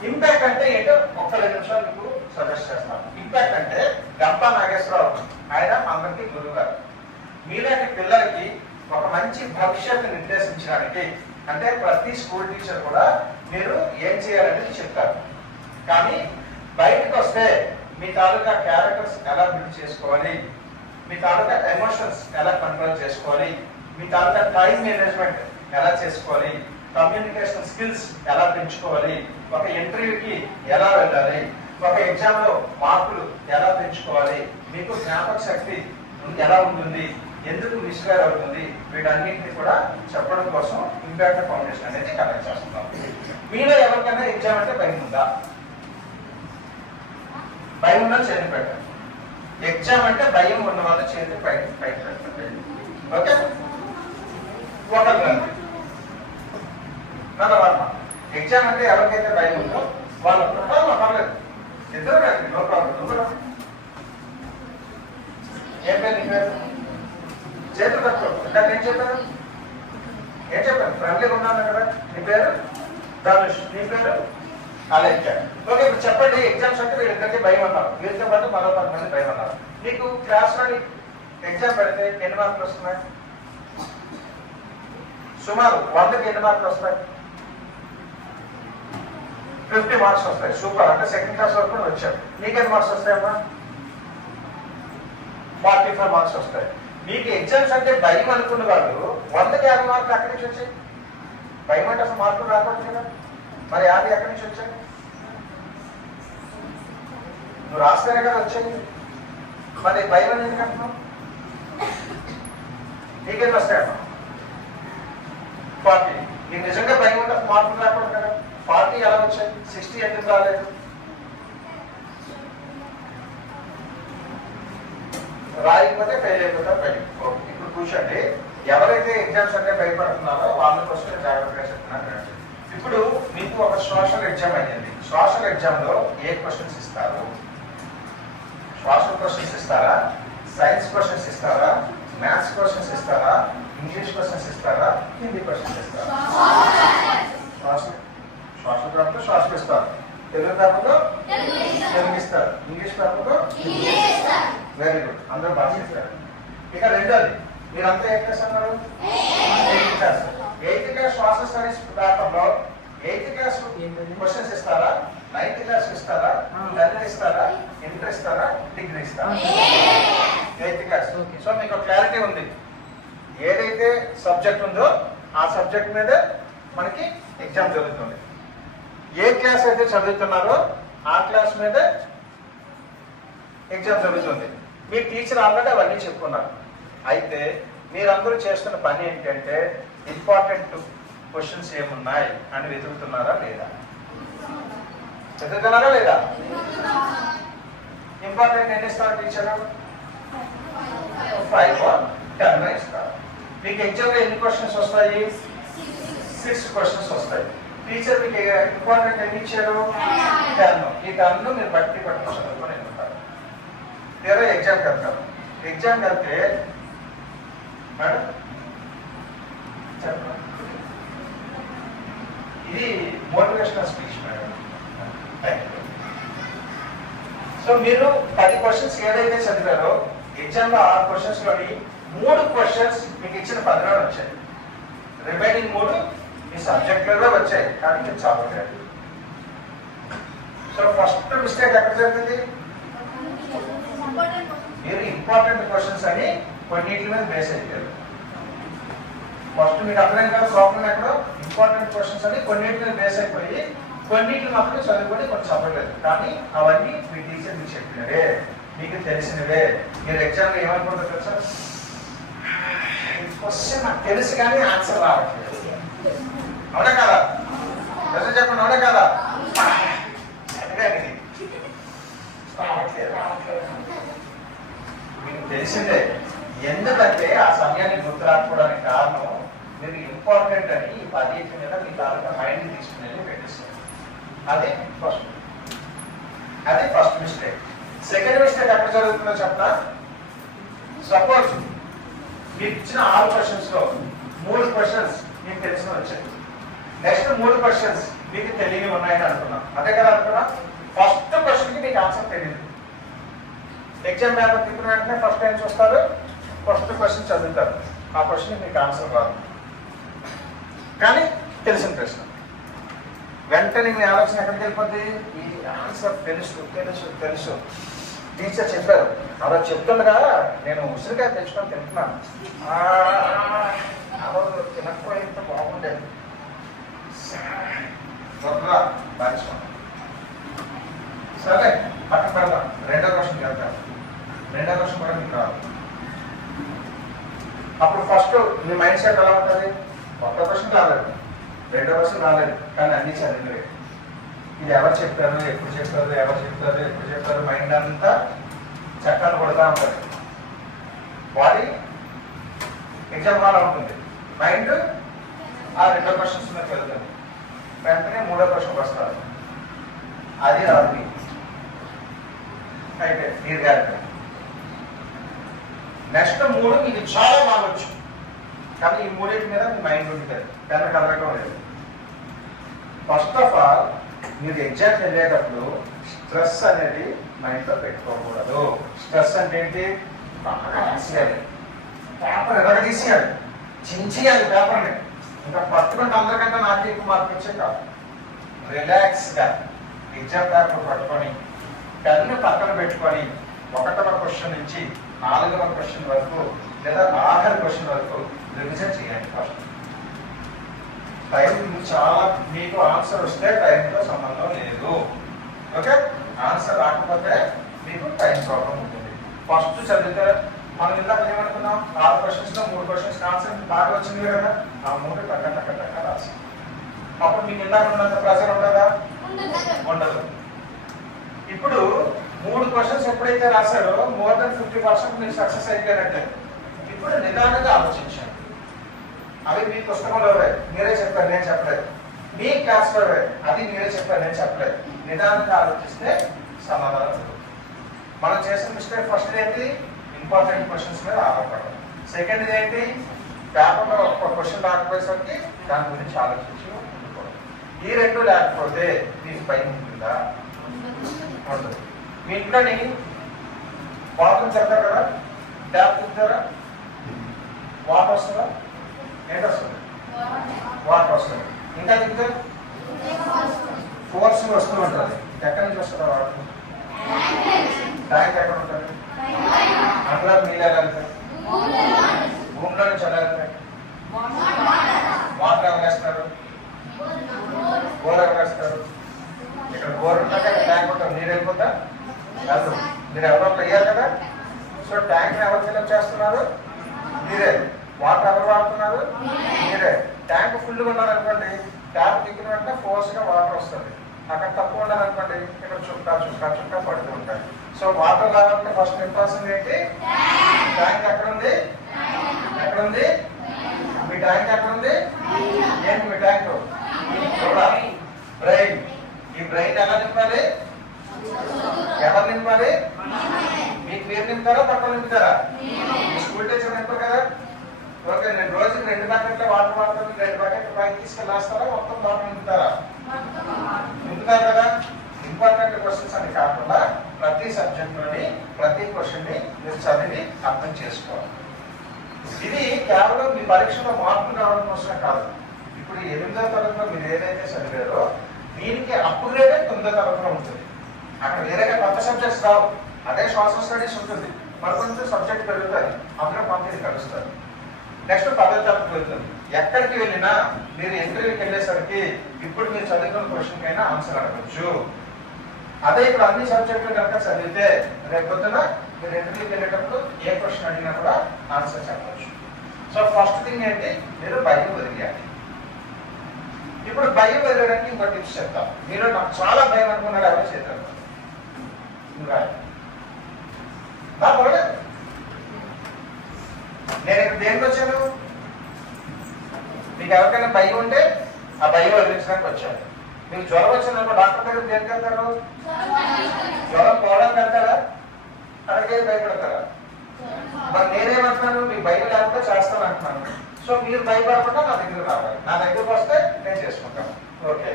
ఇంపాక్ట్ అంటే ఏంటో ఒక్క 2 నిమిషాలు మీకు సజెస్ట్ చేస్తాను. ఇంపాక్ట్ అంటే గంపా నాగేశ్వరరావు, ఆయన అందరికీ గురువు గారు. మీలాంటి పిల్లలకి ఒక మంచి భవిష్యత్తు నిర్దేశించడానికి అంటే ప్రతి స్కూల్ టీచర్ కూడా మీరు ఏం చేయాలనేది చెప్తారు. కానీ బయటకు వస్తే మీ తాలూకా క్యారెక్టర్స్ ఎలా బిల్డ్ చేసుకోవాలి, మీ తాలూకా ఎమోషన్స్ ఎలా కంట్రోల్ చేసుకోవాలి, మీ తాలూకా టైం మేనేజ్మెంట్ ఎలా చేసుకోవాలి, కమ్యూనికేషన్ స్కిల్స్ ఎలా పెంచుకోవాలి, ఒక ఇంటర్వ్యూకి ఎలా వెళ్ళాలి, ఒక ఎగ్జామ్ లో మార్కులు ఎలా పెంచుకోవాలి, మీకు జ్ఞాపక శక్తి ఎలా ఉంటుంది, ఎందుకు మిస్ఫైర్ అవుతుంది, వీటన్నింటినీ కూడా చెప్పడం కోసం ఇంపాక్ట్ ఫౌండేషన్ అనేది కండక్ట్ చేస్తున్నాం. మీలో ఎవరికైనా ఎగ్జామ్ అంటే భయం ఉందా? భయం ఉన్న చేతి పెట్టండి. ఎగ్జామ్ అంటే భయం ఉన్న వాళ్ళు చేతి పైకి పెట్టండి. ఓకే, ఒకరు ఎగ్జామ్ అంటే ఎవరికైతే భయం ఉందో వాళ్ళు పర్లేదు, ఇద్దరు రండి, నో ప్రాబ్లం. ఏం పేరు నీ పేరు? చేతులు కట్టుకో. ఇందాక ఏం చెప్పాను? ఏం చెప్పాను? ఫ్రెండ్లీగా ఉన్నాను కదా. నీ పేరు ధనుష్, నీ పేరు అలెక్జా. ఓకే, ఇప్పుడు చెప్పండి. ఎగ్జామ్స్ అంటే వీళ్ళిద్దరికి భయం అన్నారు, వీరితో పాటు మరో 10 మంది భయం అన్నారు. నీకు క్లాస్ లో ఎగ్జామ్ పెడితే ఎన్ని మార్కులు వస్తున్నాయి? సుమారు 100కి ఎన్ని మార్కులు వస్తాయి? 50 మార్క్స్ వస్తాయి. సూపర్. అంటే సెకండ్ క్లాస్ వరకు వచ్చారు. నీకెన్ని మార్క్స్ వస్తాయమ్మా? 45 మార్క్స్ వస్తాయి. మీకు ఎగ్జామ్స్ అంటే భయం అనుకున్న వాళ్ళు 100కి 50 మార్కులు అక్కడి నుంచి వచ్చాయి. భయం అంటే అసలు మార్కులు రాకూడదు కదా. మరి 50 ఎక్కడి నుంచి వచ్చాయి? నువ్వు రాస్తేనే కదా వచ్చాయి. మరి భయం అనేది ఎందుకంటున్నావు? నీకెన్ని వస్తాయమ్మా? 40. నీకు నిజంగా భయం ఉంటే మార్కులు రాకూడదు కదా. 40 ఎలా వచ్చాయి? 60 ఎందుకు రాలేదు? రాయకపోతే ఫెయిల్ అయిపోతా ఫెయిల్. ఇప్పుడు కూర్చోండి. ఎవరైతే ఎగ్జామ్స్ అంటే భయపడుతున్నారో వాళ్ళ కోసం జాగ్రత్తగా చెప్తున్నారు. ఇప్పుడు మీకు ఒక సోషల్ ఎగ్జామ్ అయ్యింది. సోషల్ ఎగ్జామ్ లో ఏ క్వశ్చన్స్ ఇస్తారు? సోషల్ క్వశ్చన్స్ ఇస్తారా, సైన్స్ క్వశ్చన్స్ ఇస్తారా, మ్యాథ్స్ క్వశ్చన్స్ ఇస్తారా, ఇంగ్లీష్ క్వశ్చన్స్ ఇస్తారా, హిందీ క్వశ్చన్స్ ఇస్తారా? సోషల్ పేపర్లో సోషల్ ఇస్తారు, తెలుగు పేపర్లో తెలుగు ఇస్తారు, ఇంగ్లీష్ పేపర్లో వెరీ గుడ్, అందరూ బాగా ఇస్తారు. ఇక రెండోది, మీరంతా ఏ క్లాస్ అన్నారు? 8th class. 8th class social studies పేపర్లో 8th క్లాస్ క్వశ్చన్స్ ఇస్తారా, 9th క్లాస్ ఇస్తారా, 10th ఇస్తారా, ఇంటర్ ఇస్తారా, డిగ్రీ ఇస్తారా? 8th class. సో మీకు క్లారిటీ ఉంది. ఏదైతే సబ్జెక్ట్ ఉందో ఆ సబ్జెక్ట్ మీద మనకి ఎగ్జామ్ జరుగుతుంది. ఏ క్లాస్ అయితే చదువుతున్నారో ఆ క్లాస్ మీద ఎగ్జామ్ జరుగుతుంది. మీ టీచర్ ఆల్రెడీ అవన్నీ చెప్పుకున్నారు. అయితే మీరందరూ చేస్తున్న పని ఏంటంటే ఇంపార్టెంట్ క్వశ్చన్స్ ఏమున్నాయి అని వెతుకుతున్నారా లేదా? వెతుకుతున్నారా లేదా? ఇంపార్టెంట్ ఎన్ని ఇస్తారు టీచర్? 5 or 10 ఇస్తారు. మీకు ఎగ్జామ్లో ఎన్ని క్వశ్చన్స్ వస్తాయి? 6 క్వశ్చన్స్ వస్తాయి. టీచర్ మీకు ఇంపార్టెంట్ ఎన్ని ఇచ్చారు? 10. ఈ 10 మీరు బట్టి చదువుకొని ఉంటారు. తీరా ఎగ్జామ్కి వెళ్తారు. ఎగ్జామ్కి వెళ్తే మేడం చెప్పండి, ఇది మోటివేషనల్ స్పీచ్ మేడం. సో మీరు 10 క్వశ్చన్స్ ఏదైతే చదివారో ఎగ్జామ్లో 6 క్వశ్చన్స్లోని 3 క్వశ్చన్స్ మీకు ఇచ్చిన 10లో వచ్చాయి. రిమైనింగ్ 3 మీ సబ్జెక్టులలో వచ్చాయి, కానీ మీరు చదవలేదు. సో ఫస్ట్ మిస్టేక్ ఎక్కడ జరిగింది? మీరు ఇంపార్టెంట్ క్వశ్చన్స్ అని కొన్నిటి మీద బేస్ అయ్యారు. ఫస్ట్ మీకు అర్థం కాదు ప్రాబ్లం ఎక్కడ? ఇంపార్టెంట్ క్వశ్చన్స్ అని కొన్నిటి మీద బేస్ అయిపోయి కొన్నిటిని మాత్రం చదువుకొని కొంచెం చదవలేదు. కానీ అవన్నీ మీ టీచర్ మీకు చెప్పినవే, మీకు తెలిసినవే. మీరు ఎగ్జామ్లో ఏమనుకుంటారు తెలుసా? క్వశ్చన్ నాకు తెలుసు కానీ ఆన్సర్ రావట్లేదు. అవునా కదా? నిజం చెప్పండి, అవునా కదా? మీకు తెలిసిందే. ఎందుకంటే ఆ సమయాన్ని గుర్తు రాకపోవడానికి కారణం మీరు ఇంపార్టెంట్ అని ఈ 10 మీద మీ తాలూకా మైండ్ తీసుకునేది పెట్టేస్తారు. అది ఫస్ట్ మిస్టేక్. సెకండ్ మిస్టేక్ ఎక్కడ జరుగుతుందో చెప్పనా? సపోజ్ మీకు ఇచ్చిన 6 క్వశ్చన్స్లో 3 క్వశ్చన్స్ మీకు తెలిసిన వచ్చాయి. నెక్స్ట్ 3 క్వశ్చన్స్ మీకు తెలియని ఉన్నాయని అనుకున్నాం. అదే కదా అనుకున్నా? ఫస్ట్ క్వశ్చన్కి మీకు ఆన్సర్ తెలియదు. ఎగ్జామ్ పేపర్ తిప్పిన వెంటనే ఫస్ట్ టైం చూస్తారు, ఫస్ట్ క్వశ్చన్ చదువుతారు. ఆ క్వశ్చన్కి మీకు ఆన్సర్ రాదు, కానీ తెలిసిన ప్రశ్న. వెంటనే మీ ఆలోచన ఎక్కడికి వెళ్ళిపోద్ది? ఈ ఆన్సర్ తెలుసు తెలుసు తెలుసు టీచర్ చెప్పారు, అలా చెప్తుండగా నేను ఉసిరికాయ తెచ్చుకొని తింటున్నాను, ఆ రోజు తినకపోతే బాగుండేది. సరే పక్కన పెడదాం. రెండో క్వశ్చన్కి వెళ్తాను. రెండో క్వశ్చన్ కూడా మీకు రాదు. అప్పుడు ఫస్ట్ మీ మైండ్ సెట్ ఎలా ఉంటుంది? కొత్త క్వశ్చన్ రాలేదు, రెండో క్వశ్చన్ రాలేదు, కానీ అన్ని చదివే. ఇది ఎవరు చెప్పారు, ఎప్పుడు చెప్పారు, ఎవరు చెప్తారు, ఎప్పుడు చెప్పారు, మైండ్ అంతా చక్కని కొడతా ఉంటుంది. బాడీ ఎగ్జామ్ హాల్ ఉంటుంది, మైండ్ ఆ రెండో క్వశ్చన్స్ మీద వెళ్తుంది. వెంటనే మూడో క్వశ్చన్కి వస్తారు, అది రాదు. అయితే మీరు గారి నెక్స్ట్ 3 మీకు చాలా బాగొచ్చు, కానీ ఈ 3 మీద మీ మైండ్ ఉంటుంది, పెద్ద కదలకం లేదు. ఫస్ట్ ఆఫ్ ఆల్ మీరు ఎగ్జామ్కి వెళ్ళేటప్పుడు స్ట్రెస్ అనేది మైండ్లో పెట్టుకోకూడదు. స్ట్రెస్ అంటే ఏంటి? బాగా తీసేయాలి, పేపర్ ఎలాగ తీసేయాలి, చించేయాలి పేపర్ని. ఇంకా పట్టుకుంటే అందరికంటే నాకు ఎక్కువ మార్పు వచ్చే కాదు. రిలాక్స్గా ఎగ్జామ్ పేపర్ పట్టుకొని పెన్ను పక్కన పెట్టుకొని 1వ క్వశ్చన్ నుంచి 4వ క్వశ్చన్ వరకు లేదా ఆఖరి క్వశ్చన్ వరకు రివిజన్ చేయండి. ఫస్ట్ టైం చాలా, మీకు ఆన్సర్ వస్తే టైంతో సంబంధం లేదు. ఓకే, ఆన్సర్ రాకపోతే మీకు టైం ప్రాబ్లం ఉంటుంది. ఫస్ట్ చదివితే మనం ఇందాక ఏమనుకున్నాం? 6 క్వశ్చన్స్లో 3 క్వశ్చన్స్ ఆన్సర్ బాగా వచ్చింది కదా, ఆ 3 టక్క రాసి. అప్పుడు మీకు ఇందాక ఉన్నంత ప్రెషర్ ఉండదా? ఉండదు. ఇప్పుడు 3 క్వశ్చన్స్ ఎప్పుడైతే రాశారో మోర్ దెన్ 50% మీరు సక్సెస్ అయిపోయినట్టే. ఇప్పుడు నిదానంగా ఆలోచించండి. అవి మీ పుస్తకంలో మీరే చెప్పారు, నేను చెప్పలేదు. మీ క్లాస్లో అది మీరే చెప్పారు, నేను చెప్పలేదు. నిదానంగా ఆలోచిస్తే సమాధానం దొరుకుతుంది. మనం చేసిన మిస్టేక్ ఫస్ట్ ఏంటి? ఇంపార్టెంట్ క్వశ్చన్స్ మీద ఆధారపడడం. సెకండ్ ఏంటి? పేపర్లో ఒక క్వశ్చన్ రాకపోయేసరికి దాని గురించి ఆలోచించి ఉండిపోవడం. ఈ 2 లేకపోతే మీకు భయం ఉంటుందా? ఉండదు. మీ ఇంట్లోని బాత్రూమ్ చెప్తారు కదా, ట్యాప్ తిప్పుతారా? వాటర్ వస్తుందా? ఏంటి వస్తుంది? వాటర్ వస్తుంది. ఇంకా తిప్పితే ఫోర్స్ వస్తూ ఉంటుంది. ఎక్కడి నుంచి వస్తుందా వాటర్? ట్యాంక్ ఎక్కడ ఉంటుంది? అందులో నీళ్ళు ఎలా వెళ్తాయి? భూమిలో నుంచి ఎలా వెళ్తాయి? వాటర్ ఎవరు వేస్తారు? బోర్ ఎవరు వేస్తారు? ఇక్కడ బోర్ ఉంటే ట్యాంక్ ఉంటుంది, నీరు వెళ్ళిపోతా కాదు. మీరు ఎవరో అయ్యారు కదా. సో ట్యాంక్ ఎవరు ఫిల్అప్ చేస్తున్నారు? మీరే. వాటర్ ఎవరు వాడుతున్నారు? మీరే. ట్యాంక్ ఫుల్గా ఉన్నారనుకోండి, ట్యాప్ దిగిన వెంటనే ఫోర్స్గా వాటర్ వస్తుంది. అక్కడ తక్కువ ఉండాలనుకోండి, ఇక్కడ చుక్క పడుతూ ఉంటాయి. సో వాటర్ రావాలంటే ఫస్ట్ నింపాల్సింది ఏంటి? ట్యాంక్ ఎక్కడ ఉంది? ఎక్కడ ఉంది? మీ ట్యాంక్ ఎక్కడ ఉంది? ఏంటి మీ ట్యాంక్? బ్రెయిన్. ఈ బ్రెయిన్ ఎలా నింపాలి? ఎవరు నింపాలి? మీకు మీరు నింపుతారా పక్కన నింపుతారా? మీ స్కూల్ టీచర్ నింపారు కదా. ఓకే, నేను రోజుకి 2 బకెట్ల వాటర్ వాడతాను, 2 బకెట్ల పైకి తీసుకెళ్ళి వేస్తారా, మొత్తం వాటర్ నింపుతారా? నింపుతారు కదా. ఇంపార్టెంట్ క్వశ్చన్స్ అని కాకుండా ప్రతి సబ్జెక్ట్ లోని ప్రతి క్వశ్చన్ ని మీరు చదివి అర్థం చేసుకోవాలి. ఇది కేవలం మీ పరీక్షలో మార్పులు రావడం కోసమే కాదు. ఇప్పుడు 8వ తరగతిలో మీరు ఏదైతే చదివారో దీనికి అప్గ్రేడే 9వ తరగతిలో ఉంటుంది. అక్కడ వేరేగా కొత్త సబ్జెక్ట్స్ రావు, అదే సోషల్ స్టడీస్ ఉంటుంది. మరికొంచెం సబ్జెక్ట్ పెరుగుతుంది, అందులో పంపిణీ కలుస్తారు. నెక్స్ట్ 10వ తరగతి వెళ్తుంది. ఎక్కడికి వెళ్ళినా మీరు ఇంటర్వ్యూకి వెళ్ళేసరికి ఇప్పుడు మీరు చదువుకున్న క్వశ్చన్ కైనా ఆన్సర్ అడగచ్చు. అదే ఇప్పుడు అన్ని సబ్జెక్టులు కనుక చదివితే రేపు పొద్దున మీరు ఇంటర్వ్యూకి వెళ్ళేటప్పుడు ఏ క్వశ్చన్ అడిగినా కూడా ఆన్సర్ చెప్పచ్చు. సో ఫస్ట్ థింగ్ ఏంటి, మీరు భయం వదిలేయాలి. ఇప్పుడు భయం వదిలేయడానికి ఇంకో టిప్స్ చెప్తాం. మీరు నాకు చాలా భయం అనుకున్నారు, ఎవరు చేద్దాం పర్వాలేదు. నేను ఇక్కడ దేనికి వచ్చాను? మీకు ఎవరికైనా భయం ఉంటే ఆ భయం వదిలించడానికి వచ్చాను. మీకు జ్వరం వచ్చినప్పుడు డాక్టర్ దగ్గర దేనికి వెళ్తారు? జ్వరం పోవడానికి వెళ్తారా, అలాగే భయపడతారా? మరి నేనేమంటున్నాను, మీకు భయం లేకుండా చేస్తాను అంటున్నాను. సో మీరు భయపడకుండా నా దగ్గర రావాలి, నా దగ్గరకు వస్తే నేను చేసుకుంటాను. ఓకే,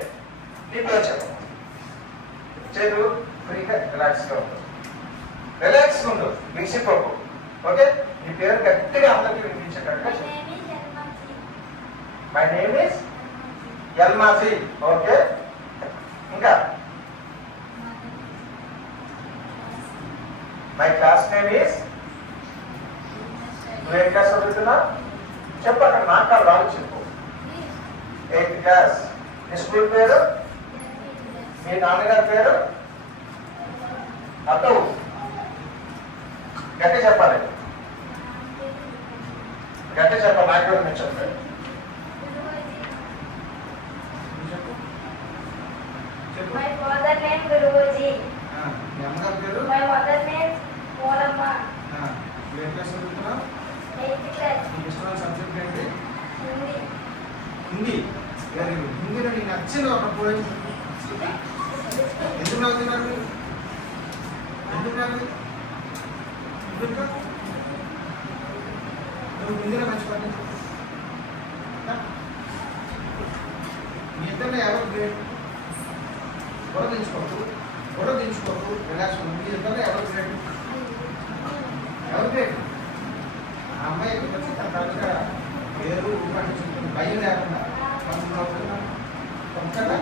నీ పేరు చెప్పండి. చేరు ఫ్రీగా రిలాక్స్గా ఉంటుంది, రిలాక్స్గా ఉండు, విసిపోకు. ఓకే, నీ పేరు గట్టిగా అందరికీ వినిపించేటట్టుగా చెప్పు. My name is Yalmasi. Okay, ఇంకా మై క్లాస్ నేమ్ ఇస్. నువ్వు ఏ క్లాస్ చదువుతున్నా చెప్పు, అక్కడ నాకు కాదు రాదు చెప్పు. 8th class. నీ స్కూల్ పేరు, మీ నాన్నగారి పేరు, అర్థం గట్టి చెప్పాలి, గట్టి చెప్పాలి. నాకు కూడా నేను చెప్పాను. My father name Guruji. మీ అమ్మగారి పేరు? My mother name Molamma. ఏ క్లాస్ చదువుతున్నావు? 8th class. నీకు ఇష్టమైన సబ్జెక్ట్ ఏంటి? Hindi. హిందీ. Very good. హిందీలో నీకు నచ్చింది ఒక పోయం. ఎందుకు నవ్వుతున్నారు మీరు? ఎందుకు నవ్వు? నువ్వు హిందీలో మంచి పని. మీ ఇద్దరిలో ఎవరు గ్రేట్? గొడవ దించుకోకు, రిలాక్స్ ఉంది. మీ ఇద్దరిలో ఎవరు గ్రేట్? ఎవరు గ్రేట్? ఆ అమ్మాయి వచ్చి తన తరచుగా పేరు పట్టించుకుంటుంది, భయం లేకుండా కదా.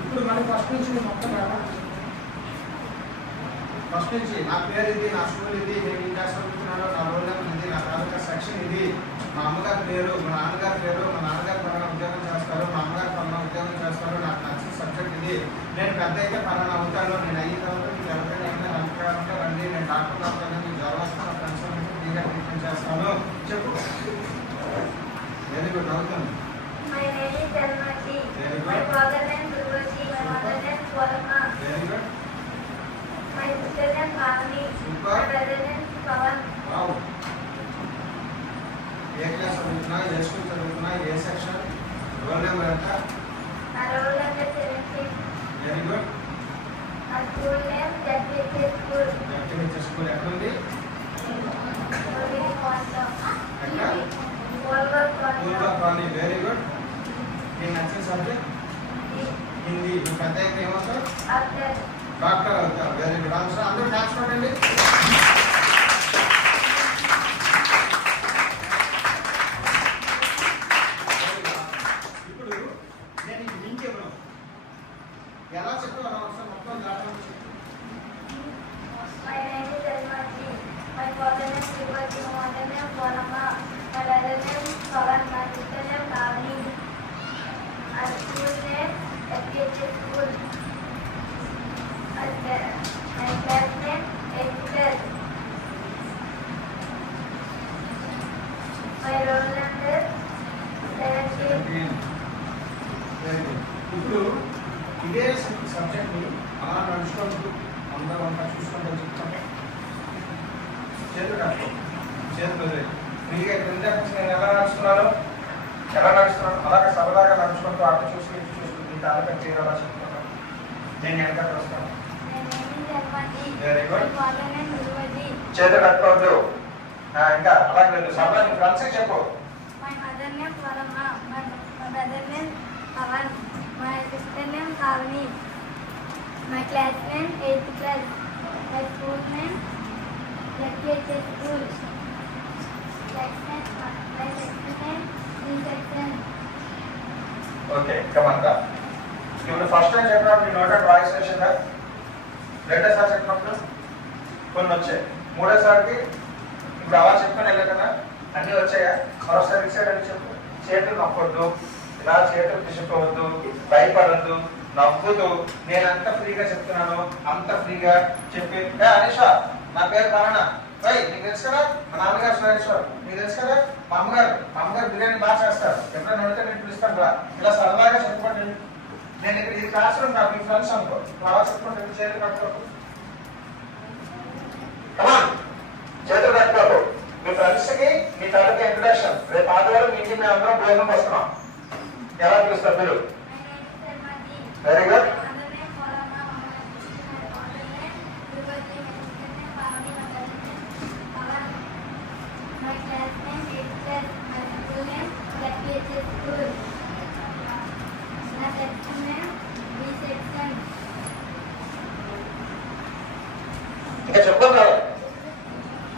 ఇప్పుడు మనం ఫస్ట్ నుంచి మొత్తం కదా, ఫస్ట్ నుంచి నా పేరు ఇది, నా స్కూల్ ఇది, నేను ఇంకా చదువుతున్నాను, నా రోల్ నెంబర్ ఇది, నా తాలూకా సెక్షన్ ఇది, మా అమ్మగారి పేరు, మా నాన్నగారి పేరు, మా నాన్నగారు పలానా ఉద్యోగం చేస్తారు, మా అమ్మగారు పలానా ఉద్యోగం చేస్తారు, నాకు నచ్చిన సబ్జెక్ట్ ఇది, నేను పెద్ద అయితే పలానా అవుతాను, నేను అయిన తర్వాత మీకు ఎవరికైనా అయినా రండి రండి, నేను డాక్టర్ అవుతాను, మీకు జ్వరం వస్తాను, నా ఫ్రెండ్స్ ఫ్రీగా ట్రీట్మెంట్ చేస్తాను. చెప్పు. Very good. అవుతాను. My name is Jalmaji. My father name Guruji. My mother name Molamma. Very good. My sister name Bhavani. Super. My brother name Pawan. Wow. A class చదువుతున్నా, ఏ స్కూల్ చదువుతున్నా, ఏ section, roll number ఎంత? My roll number 17. Very good. My school name ZPH School. Activity school ఎక్కడుంది? ఎక్కడ? పూర్వ colony. Very good. నీకు నచ్చిన subject Hindi. నువ్వు పెద్ద అయితే ఏమవుతావు? డాక్టర్ అవుతావు. Very good. ఆన్సర్. అందరూ డాన్స్ కొట్టండి. ఇప్పుడు నేను ఈ లింక్ ఇవ్వను, ఎలా చెప్పాను అవసరం మొత్తం దాటం. My name is Jalmaji. My father name Guruji. My mother name Molamma. My brother name Pawan. My sister name Bhavani. My school name ZPH School. My class name 8th class. My roll number 17. Very good. ఇప్పుడు ఇదే సబ్జెక్ట్ని అలా నడుచుకుంటూ అందరూ అంతా చూసుకుంటూ చెప్తాను. చేతులు కట్టుకో, చేతులు వదిలేయి. ఫ్రీగా ఇక్కడ నేను ఎలా నడుస్తున్నాను అలాగే సరదాగా నడుచుకుంటూ అటు చూసి ఇటు చూసుకుంటూ ఈ తాలూకా తీరాలా చెప్తున్నాను. నేను వెనకాల వస్తాను. Very good. చేతులు కట్టుకోవద్దు. ఇంకా అలాగే వెళ్ళు. సరదా నీ ఫ్రెండ్స్కి చెప్పు. My mother name Parama, my brother name Pavan, my sister name Kavani, my class name 8th class, my school name Lucky School, my section name D section. Okay come on రా. ఇప్పుడు ఫస్ట్ టైం చెప్పినప్పుడు నీ note and voice వచ్చిందా? రెండోసారి చెప్పినప్పుడు కొన్ని వచ్చాయి. మూడోసారికి ఇప్పుడు అలా చెప్పుకొని వెళ్ళకన్నా అన్నీ వచ్చాయా? మరోసారి ఇచ్చాడు అని చెప్పు. చేతులు నొక్కొద్దు, ఇలా చేతులు తీసుకోవద్దు, భయపడద్దు, నవ్వుతూ నేను అంత ఫ్రీగా చెప్తున్నాను అంత ఫ్రీగా చెప్పి అనిష నా పేరు కరణ నీకు తెలుసు కదా మా నాన్నగారు సురేశ్వర్ నీకు తెలుసు కదా మా అమ్మగారు బిర్యానీ బాగా చేస్తారు ఎప్పుడైనా నడితే నేను పిలుస్తాను రా ఇలా సరదాగా చెప్పుకోండి. నేను ఇక్కడ ఈ క్లాస్ రూమ్ నా మీ ఫ్రెండ్స్ అనుకో అలా చెప్పుకుంటే చేతులు కట్టుకోకు, చేతులు కట్టుకోకు. మీ ఫ్రెండ్స్ కి మీ తాలూకా ఇంట్రడక్షన్ రేపు ఆదివారం మీ ఇంటికి మేము అందరం భోజనం వస్తున్నాం. ఎలా పిలుస్తారు మీరు? Very good. ఇంకా చెప్పు.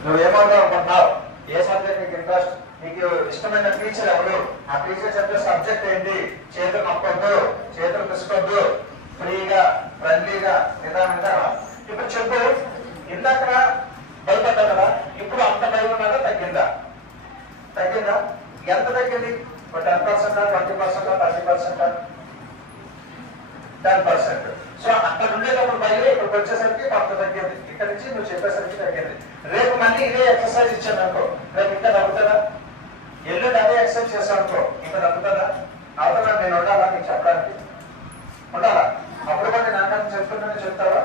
నువ్వేమవుతావు అనుకుంటున్నావు? ఏ సబ్జెక్ట్ నీకు ఇంట్రెస్ట్? నీకు ఇష్టమైన టీచర్ ఎవరు? ఆ టీచర్ చెప్పే సబ్జెక్ట్ ఏంటి? చేతులు నొక్కొద్దు, చేతులు తీసుకోవద్దు, ఫ్రీగా ఫ్రెండ్లీగా నిదానంగా. ఇప్పుడు చెప్పు. ఇందాక భయపడ్డా కదా, ఇప్పుడు అంత భయం ఉన్నదా తగ్గిందా? తగ్గిందా? ఎంత తగ్గింది? 10%, 20%, 30%, 10%. సో అక్కడ ఉండేటప్పుడు భయం ఇక్కడికి వచ్చేసరికి అంత తగ్గింది. ఇక్కడ నుంచి నువ్వు చెప్పేసరికి తగ్గింది. రేపు మళ్ళీ ఇదే ఎక్సర్సైజ్ ఇచ్చాను అనుకో, రేపు ఇంకా తగ్గుతుందా? ఎల్లుండి అదే ఎక్సర్సైజ్ చేస్తాను అనుకో, ఇంకా తగ్గుతుందా? అవుతుందా? నేను ఉండాలా నీకు చెప్పడానికి? ఉండాలా? అప్పుడు కూడా నేను అక్కడ చెప్తుంటే చెప్తావా?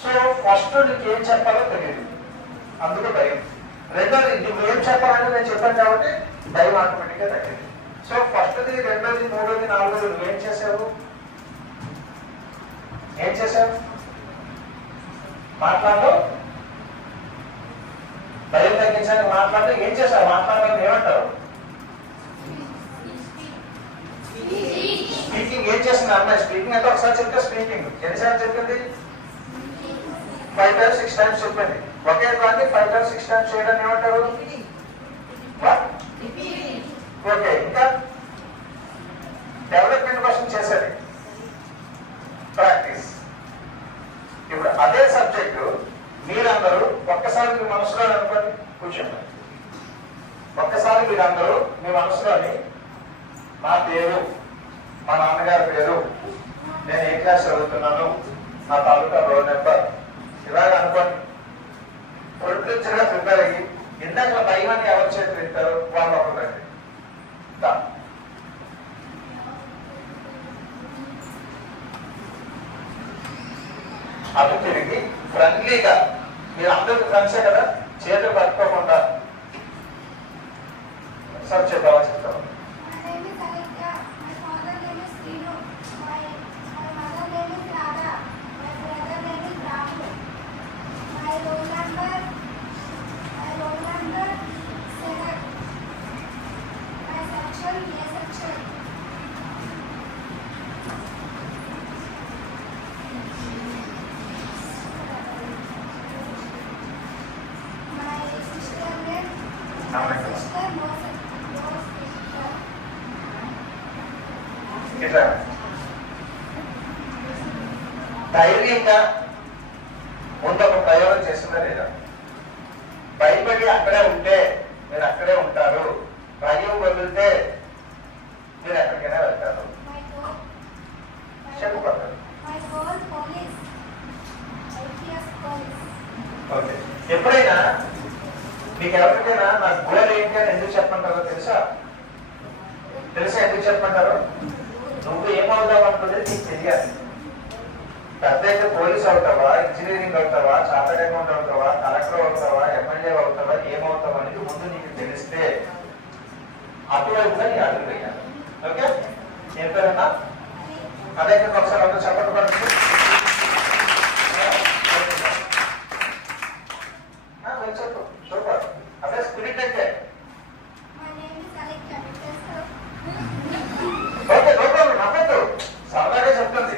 సో ఫస్ట్ నీకు ఏం చెప్పాలో తెలియదు, అందుకు భయం. రెండోది నువ్వు ఏం చెప్పాలంటే నేను చెప్పాను కాబట్టి భయం ఆటోమేటిక్గా తగ్గింది. సో ఫస్ట్ది, రెండోది, మూడోది, నాలుగోది నువ్వేం చేసావు? ఏం చేశావు? మాట్లాడు. భయం తగ్గించడానికి మాట్లాడు. ఏం చేశావు? మాట్లాడడానికి ఏమంటారు? స్పీకింగ్. ఏం చేసింది అమ్మాయి? స్పీకింగ్ అంటే ఒకసారి చెప్తే స్పీకింగ్ ఎన్నిసార్లు చెప్పింది? 5 times 6 times చెప్పింది. ఒకే దాన్ని 5 times 6 times చేయడానికి ఏమంటారు? ఓకే. ఇంకా డెవలప్మెంట్ కోసం చేసేది ప్రాక్టీస్. ఇప్పుడు అదే సబ్జెక్టు మీరందరూ ఒక్కసారి మీ మనసులో అనుకోండి, కూర్చోండి. ఒక్కసారి మీరందరూ మీ మనసులోని నా పేరు, మా నాన్నగారి పేరు, నేను ఏ క్లాస్ చదువుతున్నాను, నా తాలూకా రోల్ నెంబర్ ఇలాగ అనుకోండి. పొడిపించగా ప్రిపేర్ అయ్యి ఇందాక భయం అని ఎవరు చేతులు ఇస్తారు వాళ్ళు ఒకరండి. అటు తిరిగి ఫ్రెండ్లీగా, మీరు అందరికి ఫ్రెండ్సే కదా, చేతులు పట్టుకోకుండా సార్ చెప్పాలా చెప్తాను. ధైర్యంగా ముందు ఒక ప్రయోగం చేస్తుందా లేదా? భయపడి అక్కడే ఉంటే మీరు అక్కడే ఉంటారు, భయం వదిలితే మీరు ఎక్కడికైనా వెళ్తారు. చెప్పుకోండి. ఓకే. ఎప్పుడైనా మీకు ఎవరికైనా నా గోల్ ఏంటి అని ఎందుకు చెప్పమంటారో తెలుసా? ఎందుకు చెప్పమంటారో? నువ్వు ఏమవుదావు అనుకునేది నీకు తెలియాలి. పెద్ద అయితే పోలీస్ అవుతావా, ఇంజనీరింగ్ అవుతావా, చార్టెడ్ అకౌంట్ అవుతావా, కలెక్టర్ అవుతావా, ఎమ్మెల్యే అవుతావా, ఏమవుతావా అనేది ముందు నీకు తెలిస్తే అటువైపుగా నీ అడుగు వేయాలి. ఓకే, ఏం పేరన్నా అదే ఒకసారి అందరూ చెప్పండి పడుతుంది. చెప్పు సూపర్, అదే స్పిరిట్ అయితే ఓకే. నమ్మద్దు, సరదాగా చెప్తుంది.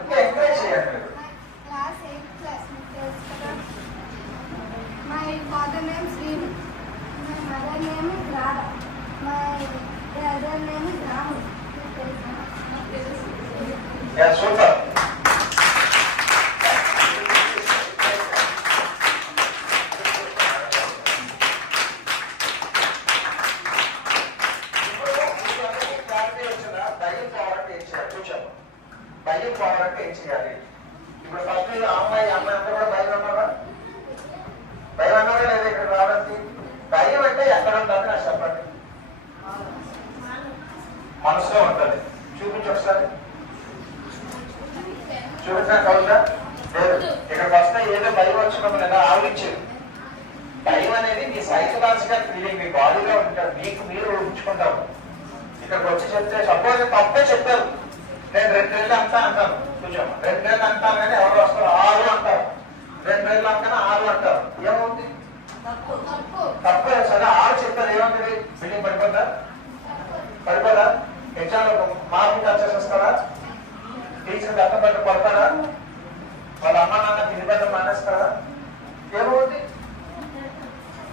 ఇంకా ఎంకరేజ్ చేయండి మీరు. My father name is Srini. My mother name is Radha. My brother name is Ramu. Yeah, super. భయం పోవాలంటే ఏం చేయాలి? ఇప్పుడు ఫస్ట్ అమ్మాయి అంతా కూడా భయం అన్నారా? భయం అన్నారా లేదా? ఇక్కడ రావడానికి భయం అంటే ఎక్కడ ఉంటుంది నాకు చెప్పండి. మనసులో ఉంటుంది. చూపించి ఒకసారి చూపించడానికి అవుతుందా? లేదు. ఇక్కడికి వస్తే ఏదో భయం వచ్చినప్పుడు లేదా ఆలోచించేది. భయం అనేది మీ సైకలాజికల్ ఫీలింగ్, మీ బాడీలో ఉంటారు, మీకు మీరు ఉంచుకుంటారు. ఇక్కడికి వచ్చి చెప్తే సపోజ్ తప్పే చెప్పారు, నేను 2 నెలలు అంతా అంటాను, కొంచెం 2 నెలలు అంటాను కానీ ఎవరు వస్తారు 6 అంటారు, 2 నెలలు అంటాను 6 అంటారు. ఏమవుతుంది? తప్ప సరే 6 చెప్తారు, ఏమవుతుంది? బిల్డింగ్ పడిపోదా? ఎగ్జామ్ లో మార్కులు వచ్చేసేస్తారా? టీచర్ అర్థం పట్టి పడతారా? వాళ్ళ అమ్మ నాన్న తిని పెట్ట మానేస్తారా? ఏమవుతుంది?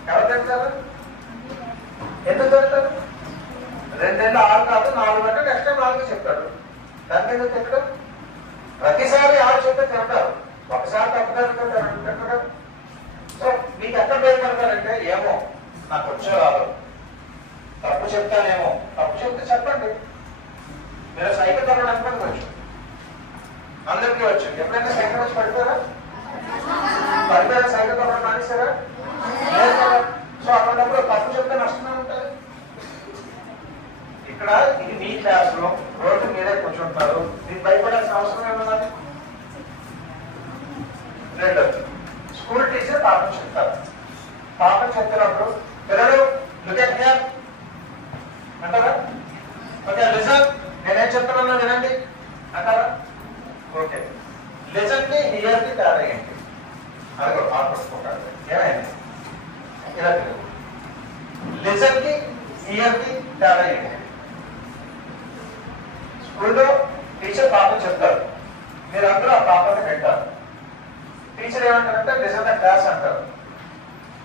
ఎవరు తింటారు? ఎందుకు తింటారు? 2 నెలలు 6 కాదు 4 అంటే నెక్స్ట్ టైం 4 చెప్తాడు. దాని ఎందుకు తింటాడు? ప్రతిసారి 6 చెప్తే తింటారు, ఒకసారి తప్పుతారు. సో మీకు ఎక్కడ భయపడతారంటే ఏమో నాకు వచ్చే రాదు, తప్పు చెప్తానేమో. తప్పు చెప్తే చెప్పండి. మీరు సైకిల్ తప్పడం ఎంతమందికి వచ్చు? అందరికీ వచ్చు. ఎప్పుడైనా సైకిల్ వచ్చి పడిపోయారా? సైకిల్ తప్పడం మానేశారా? లేదు కదా. సో అటువంటిప్పుడు తప్పు చెప్తే నష్టమే ఉంటుంది. ఇక్కడ ఇది మీ క్లాస్ రూమ్, రోజు మీరే కూర్చుంటారు, మీకు భయపడాల్సిన అవసరం ఏమన్నది? రెండు, స్కూల్ టీచర్ పాఠం చెప్తారు. పాఠం చెప్పినప్పుడు పిల్లలు లుక్ ఎట్ హియర్ అంటారా? ఓకే, లిసన్, నేనేం చెప్తున్నానో వినండి అంటారా? ఓకే, లిసన్ కి హియర్ కి తేడా ఏంటి? అదిగో ఆపడుకోకండి, ఏమైంది? ఇలా తెలుగు లిసన్ కి హియర్ కి తేడా ఏంటి? స్కూల్లో టీచర్ పాఠం చెప్తారు, మీరు అందరూ ఆ పాఠాన్ని వింటారు. టీచర్ ఏమంటారంటే లిసన్ ద క్లాస్ అంటారు.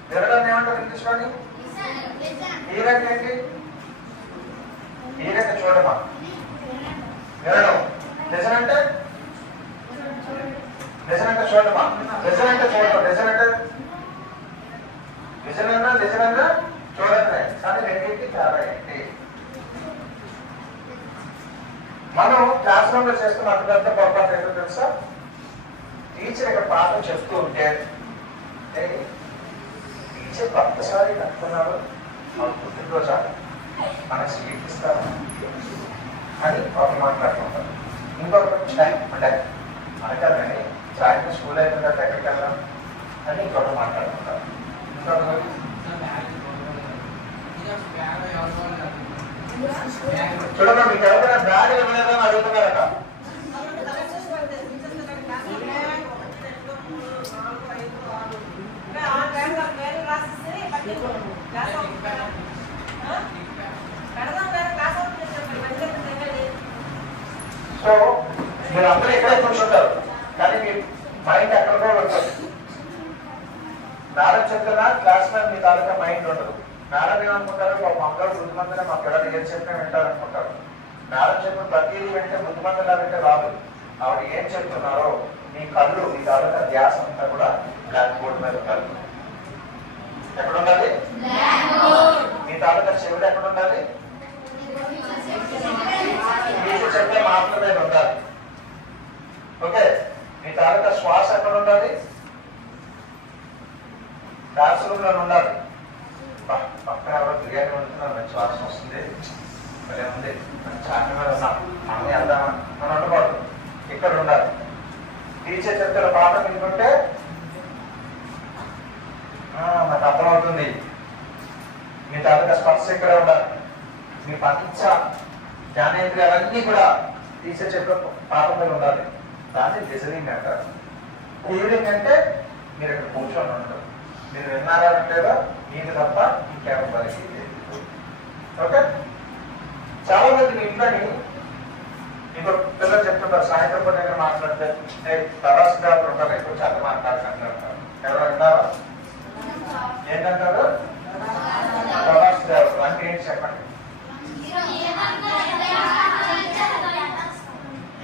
వినడాన్ని ఏమంటారు ఇంగ్లీష్ లోని? హీరంటే ఏంటి? హీరంటే చూడమా, వినడం. లిసన్ అంటే చూడమా, లిసన్ అంటే చూడటం. లిసన్ అంటే లిసన్ అన్నా చూడటమే. కానీ రెండింటికి తేడా ఏంటి? మనం క్లాస్ రూమ్ లో చేస్తున్న అతిపెద్ద పొరపాటు ఏంటో తెలుసా? టీచర్ ఇక్కడ పాఠం చెప్తూ ఉంటే టీచర్ ఒక్కసారి కట్టుకున్నాడు, పుట్టినరోజా మనకు స్వీట్ ఇస్తాను అని ఒక మాట్లాడుకుంటారు. ఇంకొకటి అంటే అనకాలని సాయంత్రం స్కూల్ అయిపోయిన తర్వాత ఎక్కడికి వెళ్దాం అని ఇంకొకటి మాట్లాడుకుంటారు. ఇంకొకటి చూడమ్మా, మీకు ఎవరైనా బ్యాగ్ ఇవ్వలేదని అడుగుతున్నారట. సో మీరు అందరూ ఇక్కడే కూర్చుంటారు, కానీ మీ మైండ్ ఎక్కడికో ఉంటుంది. మేడం చెప్తున్నా క్లాస్ లో మీ తాలూకా మైండ్ ఉండదు. మేడం ఏమనుకుంటారు, మా మంగళ బుద్ధిమంతులే మా పిల్లలు ఏం చెప్పినా వింటారు అనుకుంటారు. మేడం చెప్పిన ప్రతిదీ వింటే బుద్ధిమంతులా వింటే రాదు. ఆవిడ ఏం చెప్తున్నారో మీ కళ్ళు, మీ తాలూకా ధ్యాస అంతా కూడా బ్లాక్ బోర్డ్ మీద ఉండాలి. ఎక్కడ ఉండాలి? మీ తాలూకా చెవులు ఎక్కడ ఉండాలి? మీకు చెప్పే మాటల మీద ఉండాలి. ఓకే, మీ తాలూకా శ్వాస ఎక్కడ ఉండాలి? క్లాస్ రూమ్ లో ఉండాలి. పక్కన ఎవరో బిర్యానీ వండుతున్నారు, మంచి వాసన వస్తుంది, భలే ఉంది, మంచి ఆట మీద ఉన్నాం, మనం వెళ్దామా అని ఉండకూడదు. ఇక్కడ ఉండాలి. టీచర్ చెప్తున్న పాఠం వినుకుంటే నాకు అర్థమవుతుంది. మీ తాలూకా స్పర్శ ఇక్కడ ఉండాలి. మీ పంచ జ్ఞానేంద్రియాలన్నీ కూడా టీచర్ చెప్పిన పాఠం మీద ఉండాలి. దాన్ని లిజనింగ్ అంటారు. హియరింగ్ అంటే మీరు ఇక్కడ కూర్చొని ఉంటారు. మీరు విన్నారా లేదా మీకు తప్ప ఇంకెవరికి లేదు. ఓకే, చాలా మంది మీ ఇంట్లోని ఇంకో పిల్లలు చెప్తుంటారు, సాయంత్రం పూట దగ్గర మాట్లాడితే తరాసుదారులు ఉంటారు, ఎక్కువ చదువు మాట్లాడుతుంటారు. ఎవరు విన్నారా? ఏంటంటారు? తరాసుదారులు అంటే ఏంటి చెప్పండి.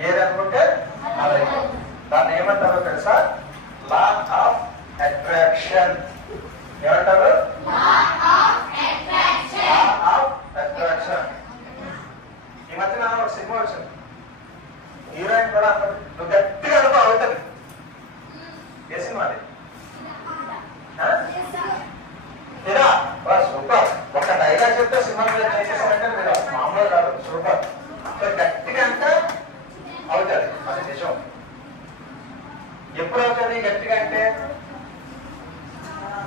ఏదనుకుంటే అలా దాన్ని ఏమంటారో తెలుసా? Law of attraction. ఏమంటారు? Law of attraction. ఈ మధ్యన ఒక సినిమా వచ్చింది, హీరోయిన్ కూడా నువ్వు గట్టిగా అనుకో అవుతుంది. ఏ సినిమా అది? ఇదా సూపర్. ఒక డైలాగ్ చెప్తే సినిమా చేసేసారంటే మీరు మామూలు కాదు, సూపర్. సో గట్టిగా అంటే అవుతుంది, అది నిజం. ఎప్పుడు అవుతుంది గట్టిగా అంటే?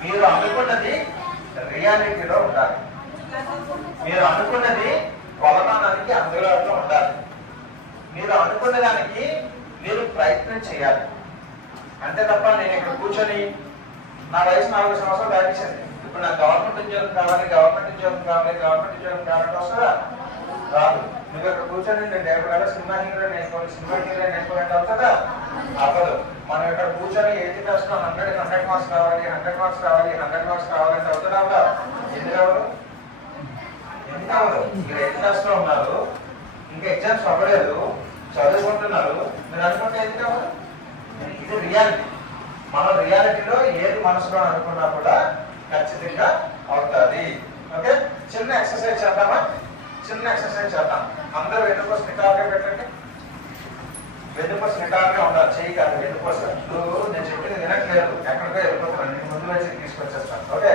మీరు అనుకున్నది రియాలిటీలో ఉండాలి. మీరు అనుకున్నది కొలమానానికి అందుబాటులో ఉండాలి. మీరు అనుకున్న దానికి మీరు ప్రయత్నం చేయాలి. అంతే తప్ప నేను ఇక్కడ కూర్చొని నా వయసు 4 సంవత్సరాలు దాటించింది, ఇప్పుడు నాకు గవర్నమెంట్ ఉద్యోగం కావాలి, గవర్నమెంట్ ఉద్యోగం కావాలి, గవర్నమెంట్ ఉద్యోగం కావాలంటే వస్తుందా? రాదు. నువ్వు ఇక్కడ కూర్చొని నేను రేపు సినిమా హీరో నేర్చుకోవాలి, సినిమా హీరో నేర్చుకోవాలంటే అవుతుందా? అవ్వదు. మనం ఇక్కడ కూర్చొని 8th క్లాస్ లో 100 మార్క్స్ కావాలి, 100 మార్క్స్ కావాలి, 100 మార్క్స్ కావాలంటే అవుతుందా? అవ్వదా? ఎందుకు అవ్వదు? ఎందుకు అవ్వదు? మీరు 8th క్లాస్ లో ఉన్నారు, ఇంకా ఎగ్జామ్స్ అవ్వలేదు, చదువుకుంటున్నారు, మీరు అనుకుంటే ఎందుకు అవ్వదు? ఇది రియాలిటీ. మన రియాలిటీలో ఏది మనసులో అనుకున్నా కూడా ఖచ్చితంగా అవుతుంది. ఓకే, చిన్న ఎక్సర్సైజ్ చేద్దామా? చిన్న ఎక్సర్సైజ్ చేద్దాం. అందరూ వెన్నుపూస నిటారుగా పెట్టండి. వెన్నుపూస నిటారుగా ఉండాలి, చెయ్యి కాదు వెన్నుపూస. నేను చెప్పింది వినట్లేదు, ఎక్కడికో వెళ్ళిపోతున్నాను, నేను ముందు వచ్చి తీసుకొచ్చేస్తాను. ఓకే,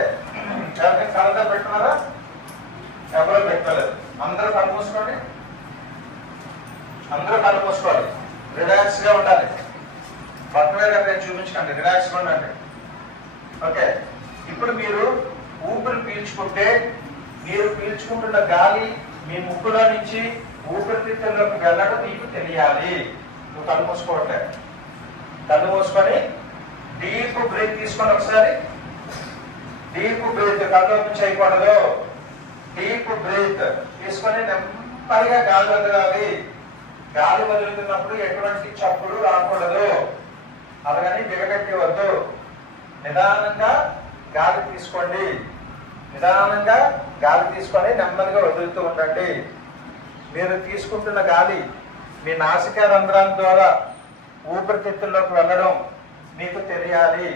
కళ్ళతో పెట్టుకున్నారా? ఎవరో పెట్టలేదు. అందరూ కళ్ళు మూసుకోండి, అందరూ కళ్ళు మూసుకోవాలి. రిలాక్స్ గా ఉండాలి. పక్కన చూపించకండి, రిలాక్స్ గా ఉండండి. ఓకే, ఇప్పుడు మీరు ఊపిరి పీల్చుకుంటే మీరు పీల్చుకుంటున్న గాలి మీ ముక్కులో నుంచి ఊపిరితిత్తుల్లోకి వెళ్ళడం మీకు తెలియాలి. నువ్వు కళ్ళు మూసుకోవట్లేదు. కళ్ళు మూసుకొని డీప్ బ్రీత్ తీసుకొని ఒకసారి డీప్ బ్రీత్, కళ్ళు ఓపెన్ చేయకూడదు. డీప్ బ్రీత్ తీసుకొని నెమ్మదిగా గాలి వదలాలి. గాలి వదులుతున్నప్పుడు ఎటువంటి చప్పుడు రాకూడదు, అలాగని బిగగట్టి వద్దు. నిదానంగా గాలి తీసుకోండి. నిదానంగా గాలి తీసుకొని నెమ్మదిగా వదులుతూ ఉండండి. మీరు తీసుకుంటున్న గాలి మీ నాసికా రంధ్రాల ద్వారా ఊపిరితిత్తుల్లోకి వెళ్ళడం మీకు తెలియాలి.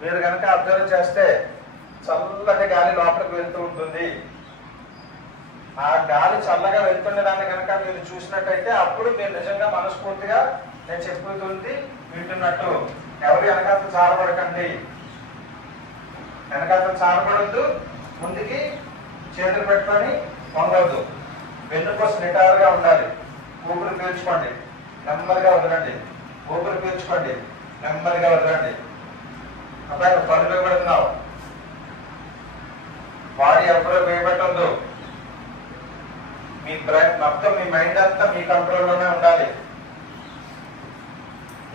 మీరు కనుక అబ్జర్వ్ చేస్తే చల్లటి గాలి లోపలికి వెళ్తూ ఉంటుంది. ఆ గాలి చల్లగా వెళ్తున్న దాన్ని కనుక మీరు చూసినట్టయితే అప్పుడు మీరు నిజంగా మనస్ఫూర్తిగా నేను చెప్పుతుంది వింటున్నట్టు. ఎవరు వెనకాతలు చారబడకండి, వెనకాతలు చారబడద్దు. ముందుకి చేతులు పెట్టుకొని వంగవద్దు. వెన్నుపూస నిటారుగా ఉండాలి. ఊపిరి పీల్చుకోండి, నెమ్మదిగా వదలండి. ఊపిరి పీల్చుకోండి, నెమ్మదిగా వదలండి. అబ్బాయి పనులు పెడుతున్నావు, బాడీ ఎవరో వేయబట్టద్దు. మీ బ్రెయిన్ మొత్తం, మీ మైండ్ అంతా మీ కంట్రోల్లోనే ఉండాలి.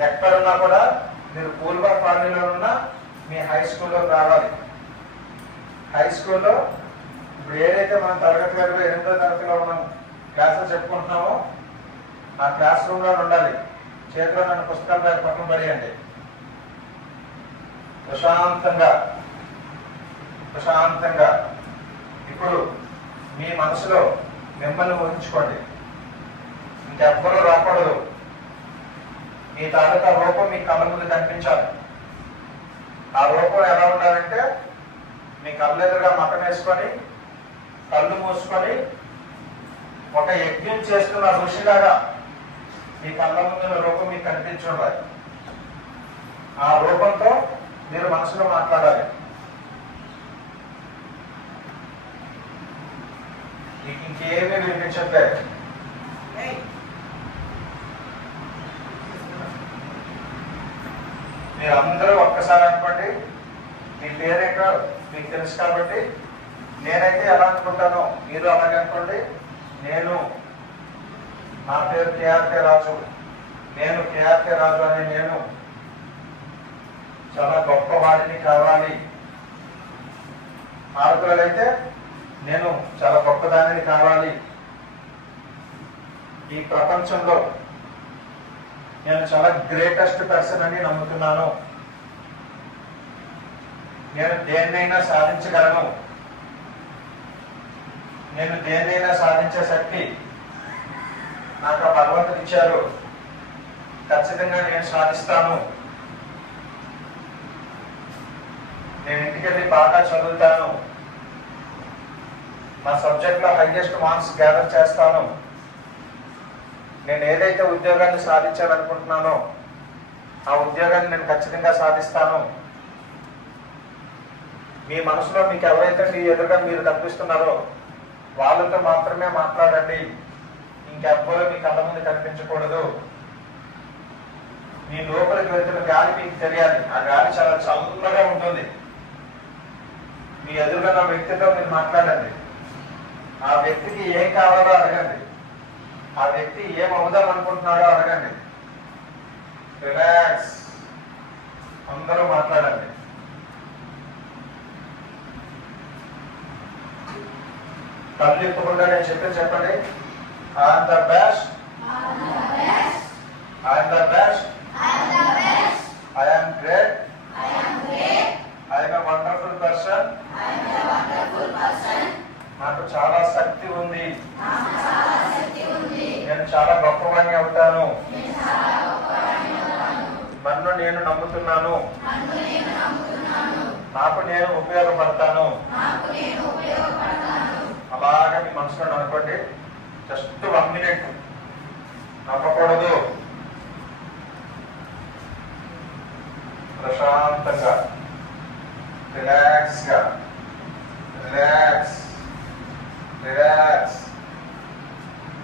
ఎక్కడున్నా కూడా మీరు పూల్బాగ్ కాలనీలో ఉన్నా మీ హై స్కూల్లోకి రావాలి. హై స్కూల్లో ఇప్పుడు ఏదైతే మనం తరగతి గదిలో 8వ తరగతిలో మనం క్లాసులు చెప్పుకుంటున్నామో ఆ క్లాస్ రూమ్ లో ఉండాలి. చేతిలో నన్ను పుస్తకాలు పైన పక్కన పడేయండి. ప్రశాంతంగా ఇప్పుడు మీ మనసులో మిమ్మల్ని ఊహించుకోండి. ఇంకెవ్వరూ రాకూడదు. మీ తాలూకా రూపం మీ కళ్ళ ముందు కనిపించాలి. ఆ రూపం ఎలా ఉండాలంటే మీ కళ్ళు ఎదురుగా మటం వేసుకొని కళ్ళు మూసుకొని ఒక యజ్ఞం చేస్తున్న ఋషిలాగా మీ కళ్ళ ముందున్న రూపం మీకు కనిపించుండాలి. ఆ రూపంతో మీరు మనసులో మాట్లాడాలి. మీకు ఇంకేమీ వినిపించట్లేదు. మీరు అందరూ ఒక్కసారి అనుకోండి. మీ పేరేంటో మీకు తెలుసు కాబట్టి నేనైతే ఎలా అనుకుంటానో మీరు అలాగే అనుకోండి. నా పేరు కేఆర్కే రాజు. నేను కేఆర్కే రాజు అని నేను చాలా గొప్పవాడిని కావాలి. ఆడపిల్లలైతే నేను చాలా గొప్పదానిని కావాలి. ఈ ప్రపంచంలో నేను చాలా గ్రేటెస్ట్ పర్సన్ అని నమ్ముతున్నాను. నేను దేన్నైనా సాధించగలను. నేను దేన్నైనా సాధించే శక్తి నాకు ఆ భగవంతుడు ఇచ్చారు. ఖచ్చితంగా నేను సాధిస్తాను. నేను ఇంటికి వెళ్ళి బాగా చదువుతాను. నా సబ్జెక్ట్ లో హైయెస్ట్ మార్క్స్ గ్యాదర్ చేస్తాను. నేను ఏదైతే ఉద్యోగాన్ని సాధించాలనుకుంటున్నానో ఆ ఉద్యోగాన్ని నేను ఖచ్చితంగా సాధిస్తాను. మీ మనసులో మీకు ఎవరైతే మీ ఎదురుగా మీరు కనిపిస్తున్నారో వాళ్ళతో మాత్రమే మాట్లాడండి. ఇంకెవ్వరూ మీ కళ్ళ ముందు కనిపించకూడదు. మీ లోపలికి వెళ్తున్న గాలి మీకు తెలియాలి. ఆ గాలి చాలా చల్లగా ఉంటుంది. మీ ఎదురుగా ఉన్న వ్యక్తితో మీరు మాట్లాడండి. ఆ వ్యక్తికి ఏం కావాలో అడగండి. ఆ వ్యక్తి ఏం అవుదాం అనుకుంటున్నాడో అడగండి. రిలాక్స్. అందరూ మాట్లాడండి. కళ్ళు ఇప్పకుండా నేను చెప్పండి. I'm the best. I'm the best. I'm great. I'm a wonderful person. నాకు చాలా శక్తి ఉంది. నేను చాలా గొప్పవాణ్ణి అవుతాను. నన్ను నేను నమ్ముతున్నాను. నాకు నేను ఉపయోగపడతాను. అలాగా మీ మనసులో అనుకోండి. Just 1 minute. నమ్మకూడదు. ప్రశాంతంగా రిలాక్స్ గా రిలాక్స్.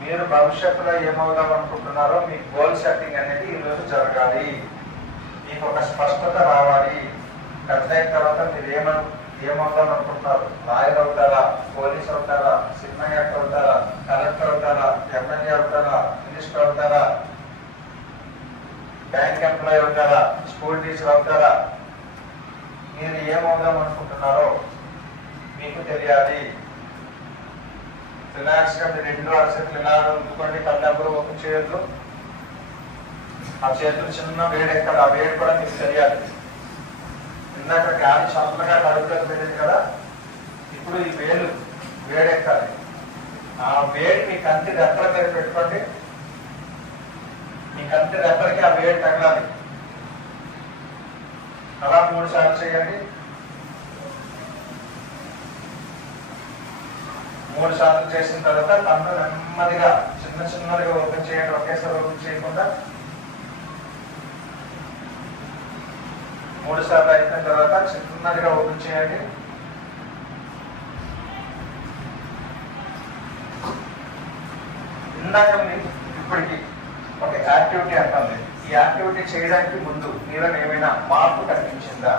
మీరు భవిష్యత్తులో ఏమవుదాం అనుకుంటున్నారో మీ గోల్ సెట్టింగ్ అనేది ఈరోజు జరగాలి. మీకు ఒక స్పష్టత రావాలి. పెద్ద అయిన తర్వాత మీరు ఏమవుదాం అనుకుంటున్నారు? లాయర్ అవుతారా, పోలీస్ అవుతారా, సినిమా యాక్టర్ అవుతారా, కలెక్టర్ అవుతారా, ఎమ్మెల్యే అవుతారా, మినిస్టర్ అవుతారా, బ్యాంక్ ఎంప్లాయీ అవుతారా, స్కూల్ టీచర్ అవుతారా? మీరు ఏమవుదాం అనుకుంటున్నారో మీకు తెలియాలి. రిలాక్స్ గా మీరు ఇంట్లో అరసేపు ఇలా ఉంచుకోండి. కళ్ళెబ్బరు ఓపెన్ చేయొద్దు. ఆ చేతులు చిన్న వేడి ఎక్కడ, ఆ వేడి కూడా మీకు తెలియాలి. ఇందాక గాలి చల్లగా కడుపులోకి వెళ్ళింది కదా, ఇప్పుడు ఈ వేడెక్కాలి. ఆ వేడి మీ కంటి రెప్పల మీద పెట్టుకోండి. మీ కంటి రెప్పలకి ఆ వేడి తగలాలి. అలా 3 సార్లు చేయండి. 3 సార్లు చేసిన తర్వాత కన్ను నెమ్మదిగా చిన్నదిగా ఓపెన్ చేయండి. ఒకేసారి ఓపెన్ చేయకుండా 3 సార్లు అయిన తర్వాత చిన్నదిగా ఓపెన్ చేయండి. ఇందాక ఇప్పటికి ఒక యాక్టివిటీ అంటుంది. ఈ యాక్టివిటీ చేయడానికి ముందు మీలో ఏమైనా మార్పు కనిపించిందా?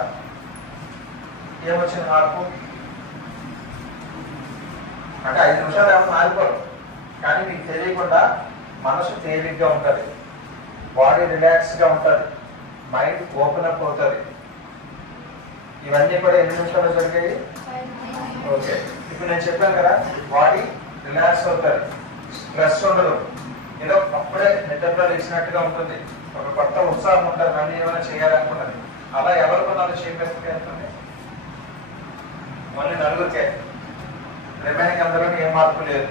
ఏమొచ్చిన మార్పు అంటే 5 నిమిషాలు ఏమో మారిపోరు, కానీ మీకు తెలియకుండా మనసు తేలిగ్గా ఉంటుంది, బాడీ రిలాక్స్ గా ఉంటుంది, మైండ్ ఓపెన్ అప్ అవుతుంది. ఇవన్నీ కూడా ఎన్ని నిమిషాలు జరిగాయి? ఓకే. ఇప్పుడు నేను చెప్పాను కదా, బాడీ రిలాక్స్ అవుతుంది, స్ట్రెస్ ఉండదు, ఏదో అప్పుడే నిద్రలో లేచినట్టుగా ఉంటుంది, ఒక కొత్త ఉత్సాహం ఉంటుంది, మళ్ళీ ఏమైనా చేయాలనుకున్నది. అలా ఎవరికి నాలుగు చేపేస్తే ఉంటుంది మళ్ళీ నలుగురికే. రిమైనింగ్ అందరూ ఏం మార్పు లేదు.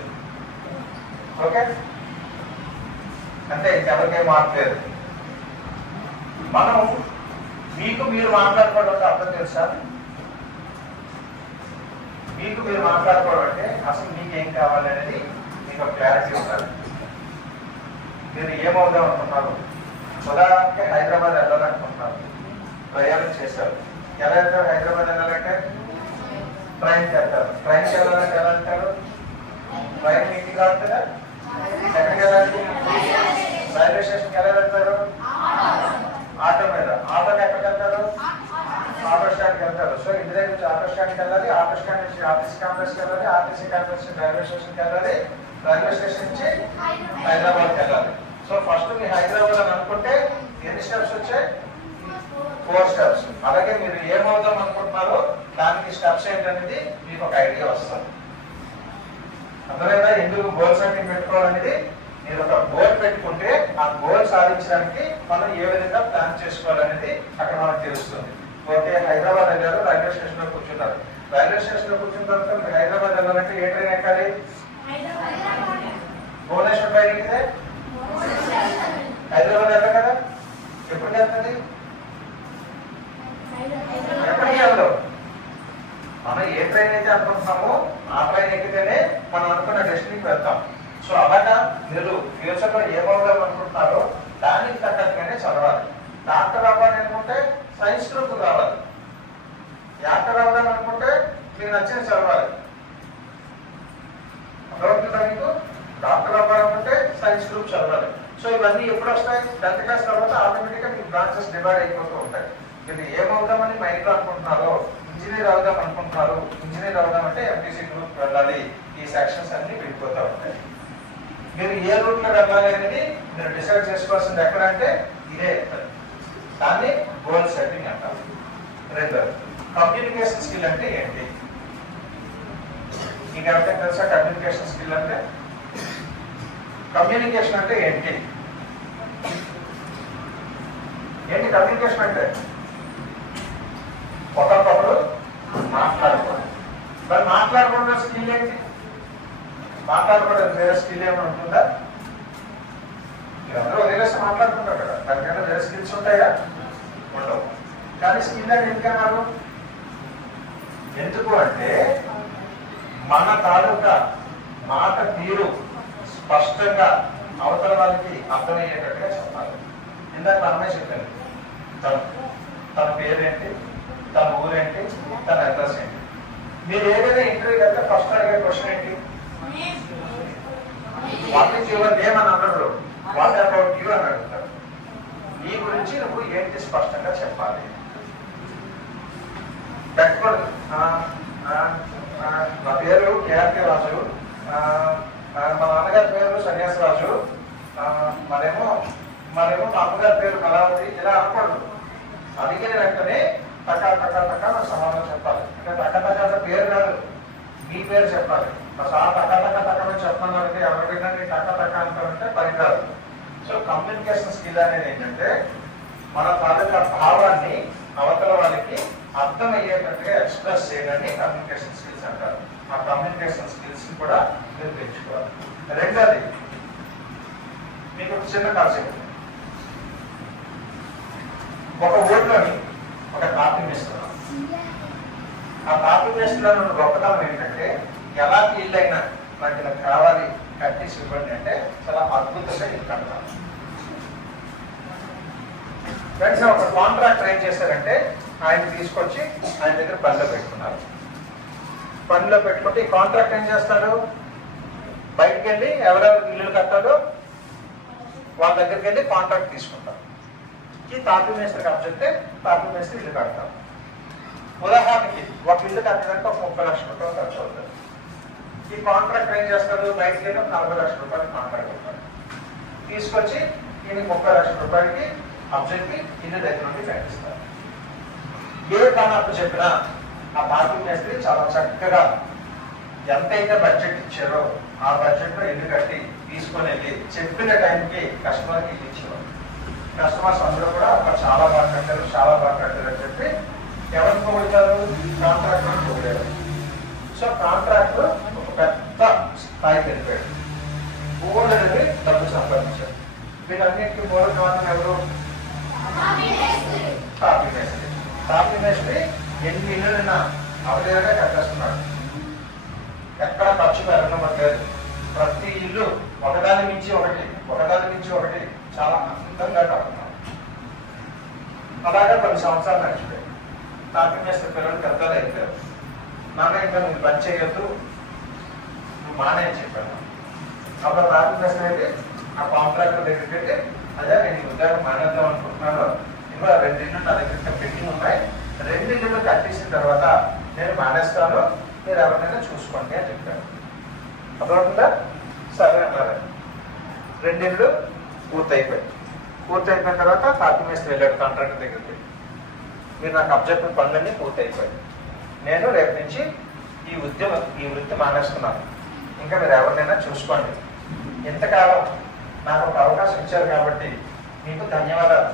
ఓకే, అంటే ఇంకెవరికేం మార్పు లేదు. మనం మీకు మీరు మాట్లాడుకోవడం అర్థం తెలుసా? మీకు మీరు మాట్లాడుకోవడం అంటే అసలు మీకేం కావాలి అనేది మీకు ఒక క్లారిటీ ఉండాలి. మీరు ఏమవుదాం అనుకుంటున్నారు? ఉదాహరణకి హైదరాబాద్ వెళ్ళాలనుకుంటున్నారు, ప్రయాణం చేశారు. ఎలా వెళ్తారు? హైదరాబాద్ వెళ్ళాలంటే ట్రైన్కి వెళ్తారు. ట్రైన్కి వెళ్ళాలంటే ఎలా వెళ్తారు? ట్రైన్ మీకు కాదు కదా, ఎక్కడికి వెళ్ళాలి? రైల్వే స్టేషన్కి ఎలా వెళ్తారు? ఆటో మీద. ఆటోకి ఎక్కడికి వెళ్తారు? స్టాండ్కి వెళ్తారు. సో ఇంటి దగ్గర నుంచి ఆటో స్టాండ్కి వెళ్ళాలి, ఆటో స్టాండ్ నుంచి ఆర్టీసీ కాంప్లెక్స్కి వెళ్ళాలి, ఆర్టీసీ కాంప్లెక్స్ నుంచి రైల్వే స్టేషన్కి వెళ్ళాలి, రైల్వే స్టేషన్ నుంచి హైదరాబాద్కి వెళ్ళాలి. సో ఫస్ట్ మీ హైదరాబాద్ అని అనుకుంటే ఎన్ని స్టెప్స్ వచ్చాయి? 4 స్టెప్స్. అలాగే మీరు ఏమవుదాం అనుకుంటున్నారో దానికి స్టెప్స్ ఏంటనేది మీకు ఒక ఐడియా వస్తుంది. అందువల్ల ఎందుకు గోల్ సెట్టింగ్ పెట్టుకోవాలనేది, మీరు ఒక గోల్ పెట్టుకుంటే ఆ గోల్ సాధించడానికి మనం ఏ విధంగా ప్లాన్ చేసుకోవాలనేది అక్కడ మనకు తెలుస్తుంది. ఓకే, హైదరాబాద్ వెళ్ళారు, రైల్వే స్టేషన్ లో కూర్చున్నారు. రైల్వే స్టేషన్ లో కూర్చున్న తర్వాత మీరు హైదరాబాద్ వెళ్ళాలంటే ఏ ట్రైన్ ఎక్కాలి? భువనేశ్వర్ ట్రైన్ ఎక్కితే హైదరాబాద్ వెళ్ళాలి కదా. ఎప్పుడు వెళ్తుంది? ఎప్పటికీ వెళ్ళదు. మనం ఏ ట్రైన్ అయితే అనుకుంటున్నామో ఆ ట్రైన్ ఎక్కితేనే మనం అనుకున్న డెస్టినీకి వెళ్తాం. సో అలాగా మీరు ఫ్యూచర్ లో ఏమవుదాం అనుకుంటున్నారో దానికి తగ్గట్టుగానే చదవాలి. డాక్టర్ అవ్వాలి అనుకుంటే సైన్స్ గ్రూప్ కావాలి. యాక్టర్ అవ్వడం అనుకుంటే మీకు నచ్చిన చదవాలి. అర్థమవుతుందా మీకు? డాక్టర్ అవ్వాలనుకుంటే సైన్స్ గ్రూప్ చదవాలి. సో ఇవన్నీ ఎప్పుడు వస్తాయి? 10th క్లాస్ తర్వాత ఆటోమేటిక్ గా మీకు బ్రాంచెస్ డివైడ్ అయిపోతూ ఉంటాయి. మీరు ఏమవుదామని మైండ్ లో అనుకుంటున్నారో, ఇంజనీర్ అవుదాం అనుకుంటున్నారు, ఇంజనీర్ అవుదాం అంటే ఎంపీసీ గ్రూప్ వెళ్ళాలి. ఈ సెక్షన్స్ అన్ని విడిపోతూ ఉంటాయి. మీరు ఏ రూట్ లో వెళ్ళాలి అనేది మీరు డిసైడ్ చేసుకోవాల్సింది ఎక్కడంటే ఇదే. దాన్ని గోల్ సెట్టింగ్ అంటారు. రెండోది కమ్యూనికేషన్ స్కిల్ అంటే ఏంటి? మీకు ఎవరికైనా తెలుసా కమ్యూనికేషన్ స్కిల్ అంటే? కమ్యూనికేషన్ అంటే ఏంటి? ఏంటి కమ్యూనికేషన్ అంటే? ఒకరికొకరు మాట్లాడుకోవడం. మరి మాట్లాడుకోవడం స్కిల్ ఏంటి? మాట్లాడుకోవడం వేరే స్కిల్ ఏమైనా ఉంటుందా? మీరందరూ వదిలేసి మాట్లాడుకుంటారు కదా, దానికైనా వేరే స్కిల్స్ ఉంటాయా? ఉండవు. కానీ స్కిల్ అని ఎందుకన్నారు? ఎందుకు అంటే మన తాలూకా మాట తీరు స్పష్టంగా అవతల వాళ్ళకి అర్థమయ్యేటట్టుగా చెప్పాలి. ఇందాక మనమే చెప్పాను, తన పేరేంటి, తన ఊరేంటి, తన అడ్రస్ ఏంటి. మీరు ఏదైనా ఇంటర్వ్యూ వెళ్తే ఫస్ట్ అడిగే క్వశ్చన్ ఏంటి? వాట్ ఈస్ యువర్ నేమ్ అని అన్నారు, వాట్ అబౌట్ యూ అని అడుగుతారు. నీ గురించి నువ్వు ఏంటి స్పష్టంగా చెప్పాలి. పెట్టకూడదు నా పేరు కేఆర్కే రాజు, మా నాన్నగారి పేరు సన్యాసరాజు, మరేమో మా అమ్మగారి పేరు కళావతి, ఇలా అనకూడదు. అడిగిన వెంటనే టకా నాకు సమాధానం చెప్పాలి. అంటే టకా పేరు కాదు, మీ పేరు చెప్పాలి. మా సార్ టకా చెప్తున్నాను అంటే ఎవరికైనా నీ టకా అంటారంటే పని కాదు. సో కమ్యూనికేషన్ స్కిల్ అనేది ఏంటంటే మన తాలూకా భావాన్ని అవతల వాళ్ళకి అర్థమయ్యేటట్టుగా ఎక్స్ప్రెస్ చేయడాన్ని కమ్యూనికేషన్ స్కిల్స్ అంటారు. ఆ కమ్యూనికేషన్ స్కిల్స్ కూడా మీరు పెంచుకోవాలి. రెండోది మీకు ఒక చిన్న కాన్సెప్ట్. ఒక ఊర్లోని ఒక కాఫీ మేస్టర్, ఆ కాఫీ మేస్టర్ గొప్పతనం ఏంటంటే ఎలాంటి ఇల్లు అయినా నాకు ఇలా కావాలి కట్టేసి ఇవ్వండి అంటే చాలా అద్భుతంగా ఇల్లు కడతాను. ఫ్రెండ్స్, ఒక కాంట్రాక్టర్ ఏం చేశారంటే ఆయన తీసుకొచ్చి ఆయన దగ్గర పనిలో పెట్టుకున్నారు. పనిలో పెట్టుకుంటే ఈ కాంట్రాక్ట్ ఏం చేస్తాడు? బయటకు వెళ్ళి ఎవరెవరు ఇల్లు కట్టాలో వాళ్ళ దగ్గరికి వెళ్ళి కాంట్రాక్ట్ తీసుకుంటారు. ఈ తాపీ మేస్త్రికి అప్పచెప్తే తాపీ మేస్త్రి ఇల్లు కడతారు. ఉదాహరణకి ఒక ఇల్లు కట్టడానికి ఒక 30 లక్షల రూపాయలు ఖర్చు అవుతుంది. ఈ కాంట్రాక్టర్ ఏం చేస్తారు? బయటకు వెళ్ళి 40 లక్షల రూపాయలు కాంట్రాక్ట్ అవుతారు. తీసుకొచ్చి ఈయనకి 30 లక్షల రూపాయలకి అప్పచెప్పి ఇల్లు దగ్గర నుండి కట్టిస్తారు. ఏ పని అప్పు చెప్పినా ఆ తాపీ మేస్త్రి చాలా చక్కగా ఎంతైతే బడ్జెట్ ఇచ్చారో ఆ బడ్జెట్ లో ఇల్లు కట్టి తీసుకొని వెళ్ళి చెప్పిన టైంకి కస్టమర్కి ఇల్లు ఇచ్చేవారు. కస్టమర్స్ అందరూ కూడా అక్కడ చాలా బాగా కట్టారు అని చెప్పి ఎవరికి పొగుడుతారు? కాంట్రాక్టర్ పొగిడారు. సో కాంట్రాక్టర్ ఒక పెద్ద స్థాయికి వెళ్ళిపోయాడు. ఊళ్ళని డబ్బు సంపాదించారు. వీటన్నిటికీ మూల కారణం ఎవరు? తాపీ మేస్త్రి. తాపీ మేస్త్రి ఎన్ని ఇళ్ళైనా అవలేదుగా కట్టేస్తున్నాడు. ఎక్కడ ఖర్చు పెరగనట్లేదు. ప్రతి ఇల్లు ఒకదాని మించి ఒకటి చాలా అందంగా కడుతున్నారు. అలాగే కొన్ని సంవత్సరాలు నడిచిపోయాయి. తాపీ మేస్త్రి పిల్లలు పెద్దలు అయిపోయారు. నాన్న ఇంకా నువ్వు పని చేయొద్దు, నువ్వు మానే అని చెప్పాను. అప్పుడు తాపీ మేస్త్రి అయితే ఆ కాంట్రాక్టర్ దగ్గరికి వెళ్ళి, అదే నేను ఉద్యోగం మానేద్దాం అనుకుంటున్నాను, ఇంకా 2 ఇళ్ళు నా దగ్గర పెండింగ్ ఉన్నాయి, 2 ఇళ్ళు కట్టేసిన తర్వాత నేను మానేస్తాను, మీరు ఎవరినైనా చూసుకోండి అని చెప్పాను. అర్థమవుతుందా? సరే అన్నారు. 2 ఇళ్ళు పూర్తయిపోయిన తర్వాత తాపీ మేస్త్రి వెళ్ళాడు కాంట్రాక్టర్ దగ్గరికి. మీరు నాకు అబ్జెక్టివ్ పనులన్నీ పూర్తయిపోయాయి, నేను రేపు నుంచి ఈ వృత్తి మానేస్తున్నాను, ఇంకా మీరు ఎవరినైనా చూసుకోండి. ఇంతకాలం నాకు ఒక అవకాశం ఇచ్చారు కాబట్టి మీకు ధన్యవాదాలు.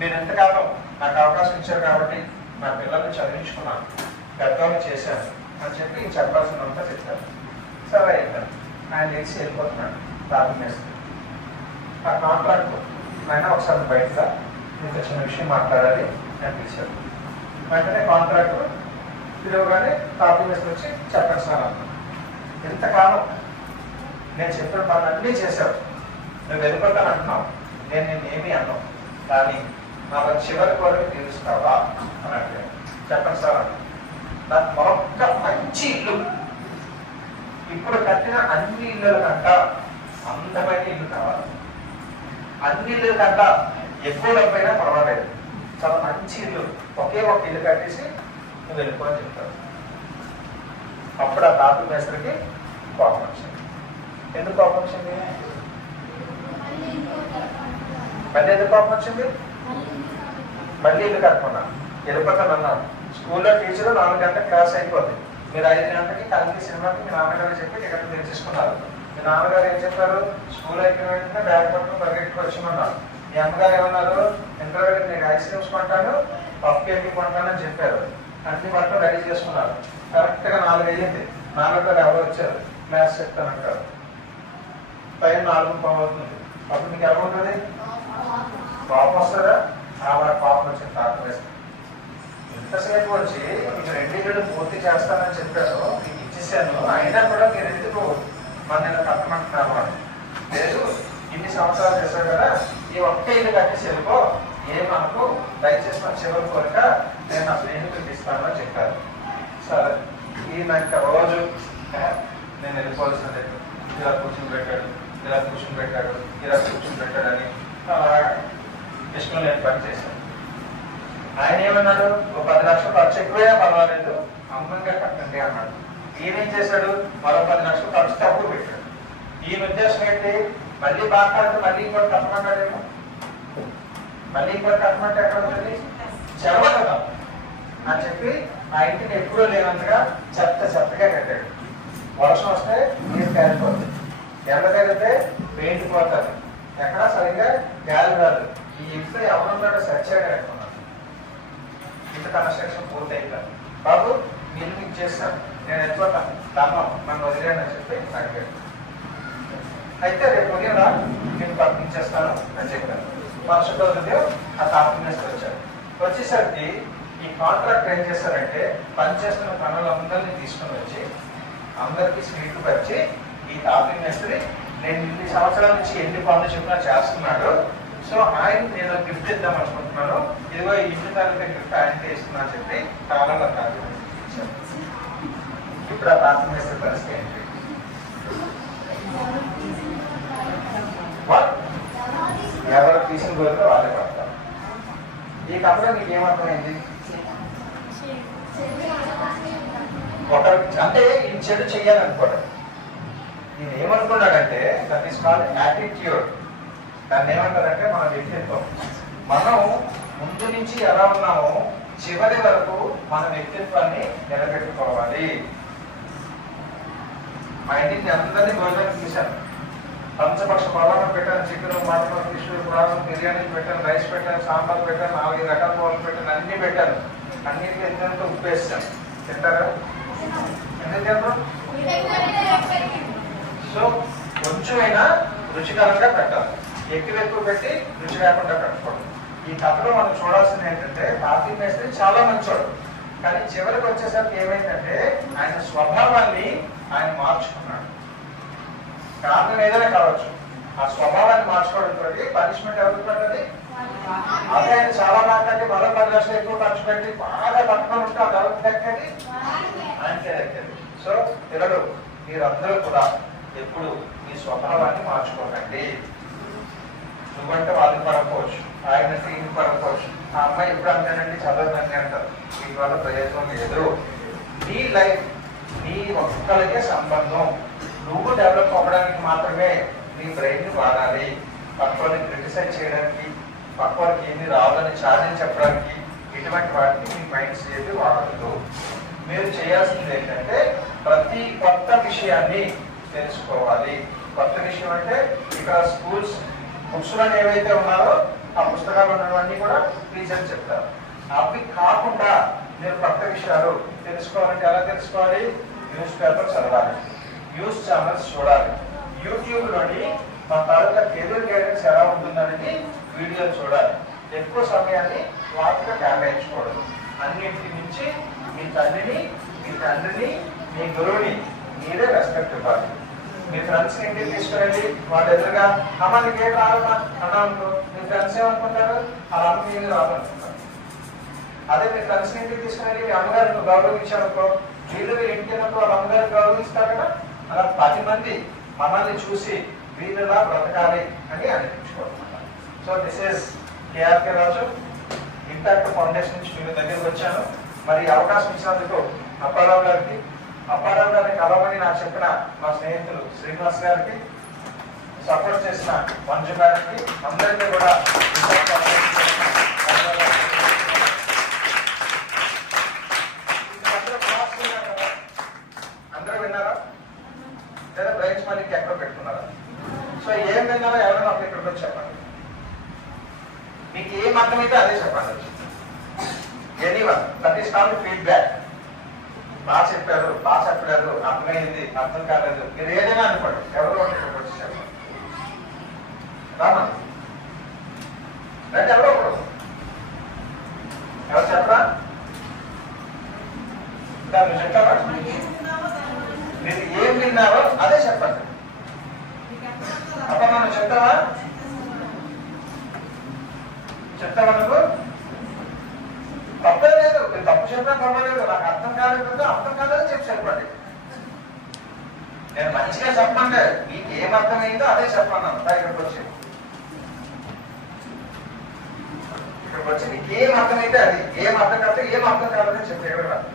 మీరు ఎంతకాలం నాకు అవకాశం ఇచ్చారు కాబట్టి నా పిల్లల్ని చదివించుకున్నాను, పెద్దవాళ్ళు చేశాను అని చెప్పి చెప్పాల్సినంతా చెప్పారు. సరే అయిపోయాను. ఆయన లేచి వెళ్ళిపోతున్నాడు తాపీ మేస్త్రి. ఆ కాంట్రాక్ట్ ఆయన ఒకసారి బయటగా మీకు చిన్న విషయం మాట్లాడాలి అని పిలిచారు. వెంటనే కాంట్రాక్టర్ పిలువగానే తాపీ మేస్త్రి వచ్చి చెప్పండి సార్ అన్నాను. ఇంతకాలం నేను చెప్పిన పనులన్నీ చేశావు, నువ్వు వెళ్ళిపోతాను అంటున్నావు, నేను ఏమీ అన్నావు, కానీ నా చివరి కోరిక తీరుస్తావా అని అడిగాను. చెప్పండి సార్ అన్న. నాకు మరొక్క మంచి ఇల్లు, ఇప్పుడు కట్టిన అన్ని ఇళ్ళ కంట అందమైన ఇల్లు కావాలి, అన్ని ఇళ్ళ కంట ఎక్కువ డబ్బైనా పర్వాలేదు, చాలా మంచి ఇల్లు, ఒకే ఒక ఇల్లు కట్టేసి నువ్వు వెళ్ళిపో అని చెప్తాను. అప్పుడు ఆ తాపీ మేస్త్రికి కోపం వచ్చింది. ఎందుకు కోపం వచ్చింది? మళ్ళీ ఎందుకు కోపం వచ్చింది? మళ్ళీ ఇల్లు కట్టుకున్నా, వెళ్ళిపోతానన్నాను. స్కూల్లో టీచరు 4 గంటలకు క్లాస్ అయిపోతుంది, మీరు 5 గంటలకి కలిపి సినిమాకి మీ నాన్నగారు చెప్పి టికెట్ తెచ్చేసుకున్నారు. మీ నాన్నగారు ఏం చెప్పారు? స్కూల్ అయిపోయిన వెంటనే బ్యాగ్ పట్టుకుని పరిగెట్టుకు వచ్చేమన్నారు. మీ అమ్మగారు ఏమన్నారు? ఇంటర్వ్యూకి నేను ఐస్ క్రీమ్స్ కొంటాను, పఫ్ కేక్ కొంటాను అని చెప్పారు. అన్ని పట్టుకుని రెడీ చేసుకున్నారు. కరెక్ట్గా 4 అయ్యింది. 4 ఎవరు వచ్చారు? క్లాస్ చెప్తానంటారు. పైన 4 అవుతుంది. అప్పుడు మీకు ఏమవుతుంది? పాపం వస్తుందా? పాపం వచ్చింది. తాత వేస్తాను. ఇంతసేపు వచ్చి మీకు 2 ఇళ్ళు పూర్తి చేస్తానని చెప్పాను, మీకు ఇచ్చేసాను, అయినా కూడా మీరు ఎందుకు మన నేను కట్టమంటున్నారు? లేదు, ఇన్ని సంవత్సరాలు చేశారు కదా, ఈ ఒక్క ఇల్లు కట్టేసి వెళ్ళిపో, ఏమనుకో, దయచేసి మన చివరి కోరిక నేను నా స్నేహితుడికి ఇస్తాను అని చెప్పారు. సరే, ఈయన ఇంకా రోజు నేను వెళ్ళిపోవాల్సిందే, ఇలా కూర్చుని పెట్టాడు, ఇలా కూర్చుని పెట్టాడు, ఇలా కూర్చుని పెట్టాడని ఇష్టం లేని పని చేశాను. ఆయన ఏమన్నాడు? ఒక 10 లక్షలు ఖర్చు ఎక్కువే పర్వాలేదు, అందంగా కట్టండి అన్నాడు. ఈయనేం చేశాడు? మరో 10 లక్షలు ఖర్చు తక్కువ పెట్టాడు. ఈయన ఉద్దేశం ఏంటి? మళ్ళీ బాగా మళ్ళీ ఇంకోటి కట్టమంటాడేమో, మళ్ళీ ఇంకోటి కట్టమంటే ఎక్కడ ఉంటుంది? చెరవ కదా అని చెప్పి ఆ ఇంటిని ఎప్పుడూ లేనంతగా చెత్తగా కట్టాడు. వర్షం వస్తే నీరు కారిపోతుంది, ఎండ తగిలితే పెయింట్ పోతుంది, ఎక్కడా సరిగ్గా గాలి రాదు. ఈ ఇంట్లో ఎవరున్నాడో సత్యాగా కట్టుకున్నాడు. ఇంత కన్స్ట్రక్షన్ పూర్తి అయిపోయింది. బాబు నేను మీకు చేస్తాను, నేను వెళ్ళిపోతాను, దానం నన్ను వదిలేను అని చెప్పి అడిగాడు. అయితే రేపు ఉదయం నేను పంపించేస్తాను అని చెప్పాను. మరుసటి రోజు ఆ తాపీ మేస్త్రి వచ్చారు. వచ్చేసరికి ఈ కాంట్రాక్ట్ ఏం చేశారంటే, పనిచేస్తున్న పనులందరినీ తీసుకుని వచ్చి అందరికీ స్వీట్లు పరిచి, ఈ తాపీ మేస్త్రి నేను ఇన్ని సంవత్సరాల నుంచి ఎన్ని పనులు చెప్పినా చేస్తున్నాడు, సో ఆయన నేను గిఫ్ట్ ఇద్దాం అనుకుంటున్నాను, ఇదిగో ఈ ఇంటి తాలూకా గిఫ్ట్ ఆయనకే ఇస్తున్నా అని చెప్పి కాలంలో తాపీ మేస్త్రి ఇచ్చారు. ఇప్పుడు ఆ తాపీ మేస్త్రి పరిస్థితి ఏంటి? ఎవరు తీసిన గోరుగా వాళ్ళే పడతారు. ఈ కథలో మీకు ఏమర్థమైంది? ఒకరు అంటే ఈ చెడు చెయ్యాలనుకోవడం. నేను ఏమనుకున్నాడంటే దట్ ఈస్ కాల్డ్ యాటిట్యూడ్. దాన్ని ఏమంటారంటే మన వ్యక్తిత్వం. మనం ముందు నుంచి ఎలా ఉన్నామో చివరి వరకు మన వ్యక్తిత్వాన్ని నిలబెట్టుకోవాలి. మా ఇంటికి అందరినీ భోజనం తీశాను, పంచపక్ష పలానం పెట్టాను, chicken, mutton, fish, prawn, biryani పెట్టాను, రైస్ పెట్టాను, సాంబార్ పెట్టాను, 4 రకాల కూరలు పెట్టాను, అన్ని పెట్టాను. అన్నిటికీ ఎంత ఉప్పు వేస్తాను. తింటారా? ఎందుకు తింటారు? సో కొంచెమైనా రుచికరంగా పెట్టాలి, ఎక్కువ పెట్టి రుచి లేకుండా పెట్టుకోండి. ఈ కథలో మనం చూడాల్సింది ఏంటంటే, తాపీ మేస్త్రి చాలా మంచోడు, కానీ చివరికి వచ్చేసరికి ఏమైందంటే ఆయన స్వభావాన్ని ఆయన మార్చుకున్నాడు. కారణం ఏదైనా కావచ్చు, ఆ స్వభావాన్ని మార్చుకోవడంతో పనిష్మెంట్ ఎవరికి పడ్డది? అదే ఆయన చాలా బాగా మరో 10 లక్షలు ఎక్కువ ఖర్చు పెట్టి బాగా పట్టుకొని ఉంటే అది ఎవరికి దక్కేది? ఆయనకే దక్కేది. సో పిల్లలు, మీరందరూ కూడా ఎప్పుడు మీ స్వభావాన్ని మార్చుకోకండి. నువ్వంటే వాళ్ళకి పడకపోవచ్చు, ఆయనంటే ఈయన పడకపోవచ్చు. ఆ అమ్మాయి ఇప్పుడు అంతేనండి చదవదండి అంటారు. దీనివల్ల ప్రయోజనం లేదు. నీ లైఫ్ నీ ఒక్కరికే సంబంధం. నువ్వు డెవలప్ అవ్వడానికి మాత్రమే నీ బ్రెయిన్ వాడాలి. పక్కవారిని క్రిటిసైజ్ చేయడానికి, పక్కవారికి ఏమి రావాలని ఛాలెంజ్ చెప్పడానికి ఇటువంటి వాటిని మీ మైండ్స్ ఏది వాడద్దు. మీరు చేయాల్సింది ఏంటంటే ప్రతి కొత్త విషయాన్ని తెలుసుకోవాలి. కొత్త విషయం అంటే ఇక్కడ స్కూల్స్ బుక్స్లో ఏవైతే ఉన్నారో ఆ పుస్తకాలు ఉన్నవన్నీ కూడా టీచర్స్ చెప్తారు. అవి కాకుండా మీరు కొత్త విషయాలు తెలుసుకోవాలంటే ఎలా తెలుసుకోవాలి? న్యూస్ పేపర్ చదవాలి, న్యూస్ ఛానల్స్ చూడాలి, యూట్యూబ్లోని మా తాలూకా కెరీర్ గైడెన్స్ ఎలా ఉంటుందనేది వీడియోలు చూడాలి. ఎక్కువ సమయాన్ని వాటిగా కేటాయించకూడదు. అన్నింటి నుంచి మీ తల్లిని, మీ తండ్రిని, మీ గురువుని మీరే రెస్పెక్ట్ ఇవ్వాలి. మీ ఫ్రెండ్స్ ఇంటికి తీసుకురండి, వాళ్ళ ఎదురుగా అమ్మ నీకేం రాదమ్మా అన్నా అనుకో, మీ ఫ్రెండ్స్ ఏమనుకుంటారు? అలా అమ్మ ఏమి రాదనుకుంటారు. అదే మీ ఫ్రెండ్స్ ఇంటికి తీసుకురండి, మీ అమ్మగారికి గౌరవించారనుకో, వీళ్ళు ఇంటికి వాళ్ళ అమ్మగారికి గౌరవిస్తారు కదా. అలా 10 మంది మనల్ని చూసి వీళ్ళలా బ్రతకాలి అని అనిపించుకోవాలి. So this is KRK Raju, impact foundation నుంచి మీ దగ్గరికి వచ్చాను. మరి అవకాశం ఇచ్చినందుకు అప్పారావు గారికి, అప్పారావు గారిని కలవమని నాకు చెప్పిన మా స్నేహితులు శ్రీనివాస్ గారికి, సపోర్ట్ చేసిన మంజు గారికి, అందరికీ కూడా అందరూ విన్నారా లేదా బ్రైన్స్ మళ్ళీ ఎక్కడో పెట్టుకున్నారా? సో ఏం విన్నారో ఎవరైనా ఒక ఇక్కడికి వచ్చి చెప్పండి. మీకు ఏం అర్థమైతే అదే చెప్పండి. Anyone that is called feedback. బాగా చెప్పారు, బాగా చెప్పలేదు, అర్థమైంది, అర్థం కాలేదు, మీరు ఏదైనా అనుకోండి. ఎవరో ఒకటి వచ్చి చెప్పండి. రామా అంటే ఎవరో ఒకరు ఎవరు చెప్పరా? నువ్వు చెప్తావా? మీరు ఏం విన్నారో అదే చెప్పండి. అప్పుడు మనం చెప్తావా? చెప్తావా? నువ్వు తప్పే లేదు, మీరు తప్పు చెప్పినా పర్వాలేదు. నాకు అర్థం కాలేదు, అర్థం కాలేదని చెప్పి చెప్పండి. నేను మంచిగా చెప్పండి, మీకు ఏం అర్థమైందో అదే చెప్పండి. ఇక్కడికి వచ్చి మీకు ఏం అర్థమైతే అది, ఏం అర్థం కాదు, ఏం అర్థం కాదని చెప్పి ఎక్కడ రాదు.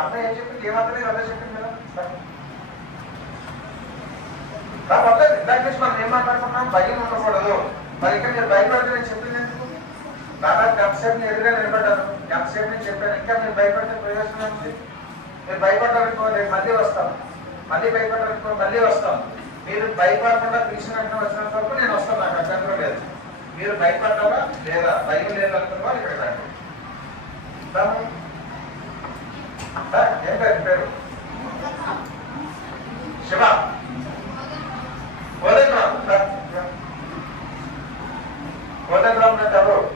అబ్బాయి ఏం చెప్పింది, ఏమాత్రమే అదే చెప్పింది కదా. పర్లేదు, ఇందాక నుంచి మనం ఏం మాట్లాడుకున్నాం, భయం ఉండకూడదు. మరి ఇక్కడ మీరు భయపడితే నేను చెప్పింది ఎందుకు? దాదాపు ఎంతసేపు నేను ఎదురుగా నిలబడ్డాను, ఎంతసేపు నేను చెప్పాను. ఇంకా మీరు భయపడితే ప్రయోజనం ఉంది. మీరు భయపడ్డారనుకో నేను మళ్ళీ వస్తాను, మళ్ళీ భయపడ్డారనుకో మళ్ళీ వస్తాను. మీరు భయపడకుండా పిలిచిన వెంటనే వచ్చినంత వరకు నేను వస్తాను, నాకు అభ్యంతరం లేదు. మీరు భయపడ్డారా లేదా, భయం లేదు అనుకున్న వాళ్ళు ఇక్కడ రండి. ఏం పేరు? శివ కోదండరామ్. కోదండరామ్ అంటే ఎవరు?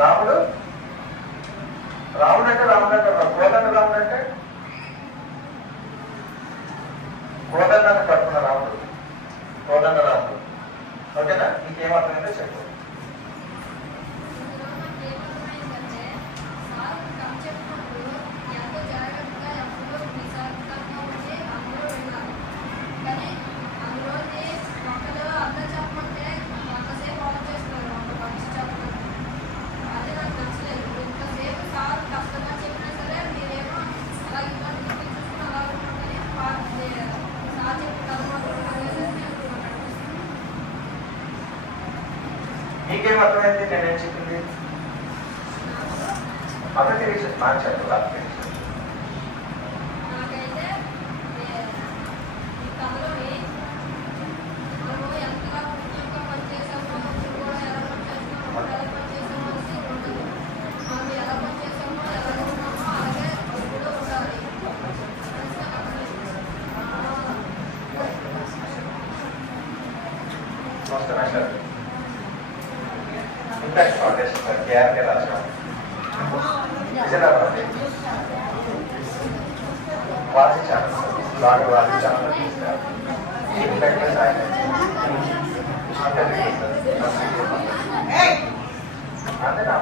రాముడు. రాముడు అంటే రాముడు అంటే కోదండరాముడు అంటే కోదండాన్ని పట్టుకున్న రాముడు, కోదండరాముడు. ఓకేనా? నీకేమర్థమైందో చెప్పు. మీకేం అర్థమైంది నేనేం చెప్పింది? అతనికి మార్చాడు నాకైతే ఈ కథలోని మనము ఎంతగా పూర్తిగా పనిచేసామో అప్పుడు కూడా ఎలా పనిచేస్తామో ఎలా పనిచేసామో అనేసి ఉంటుంది. మనం ఎలా పనిచేసామో ఎలా ఉన్నామో అలాగే ఇప్పుడు ఉండాలి. ఇంపాక్ట్ ఫౌండేషన్ కేఆర్కే రాష్ట్రం విజయనగరం వాసి ఛానల్ బాగా వాసి ఛానల్ తీసుకురావాలి. ఇంపాక్ట్ అంతే నా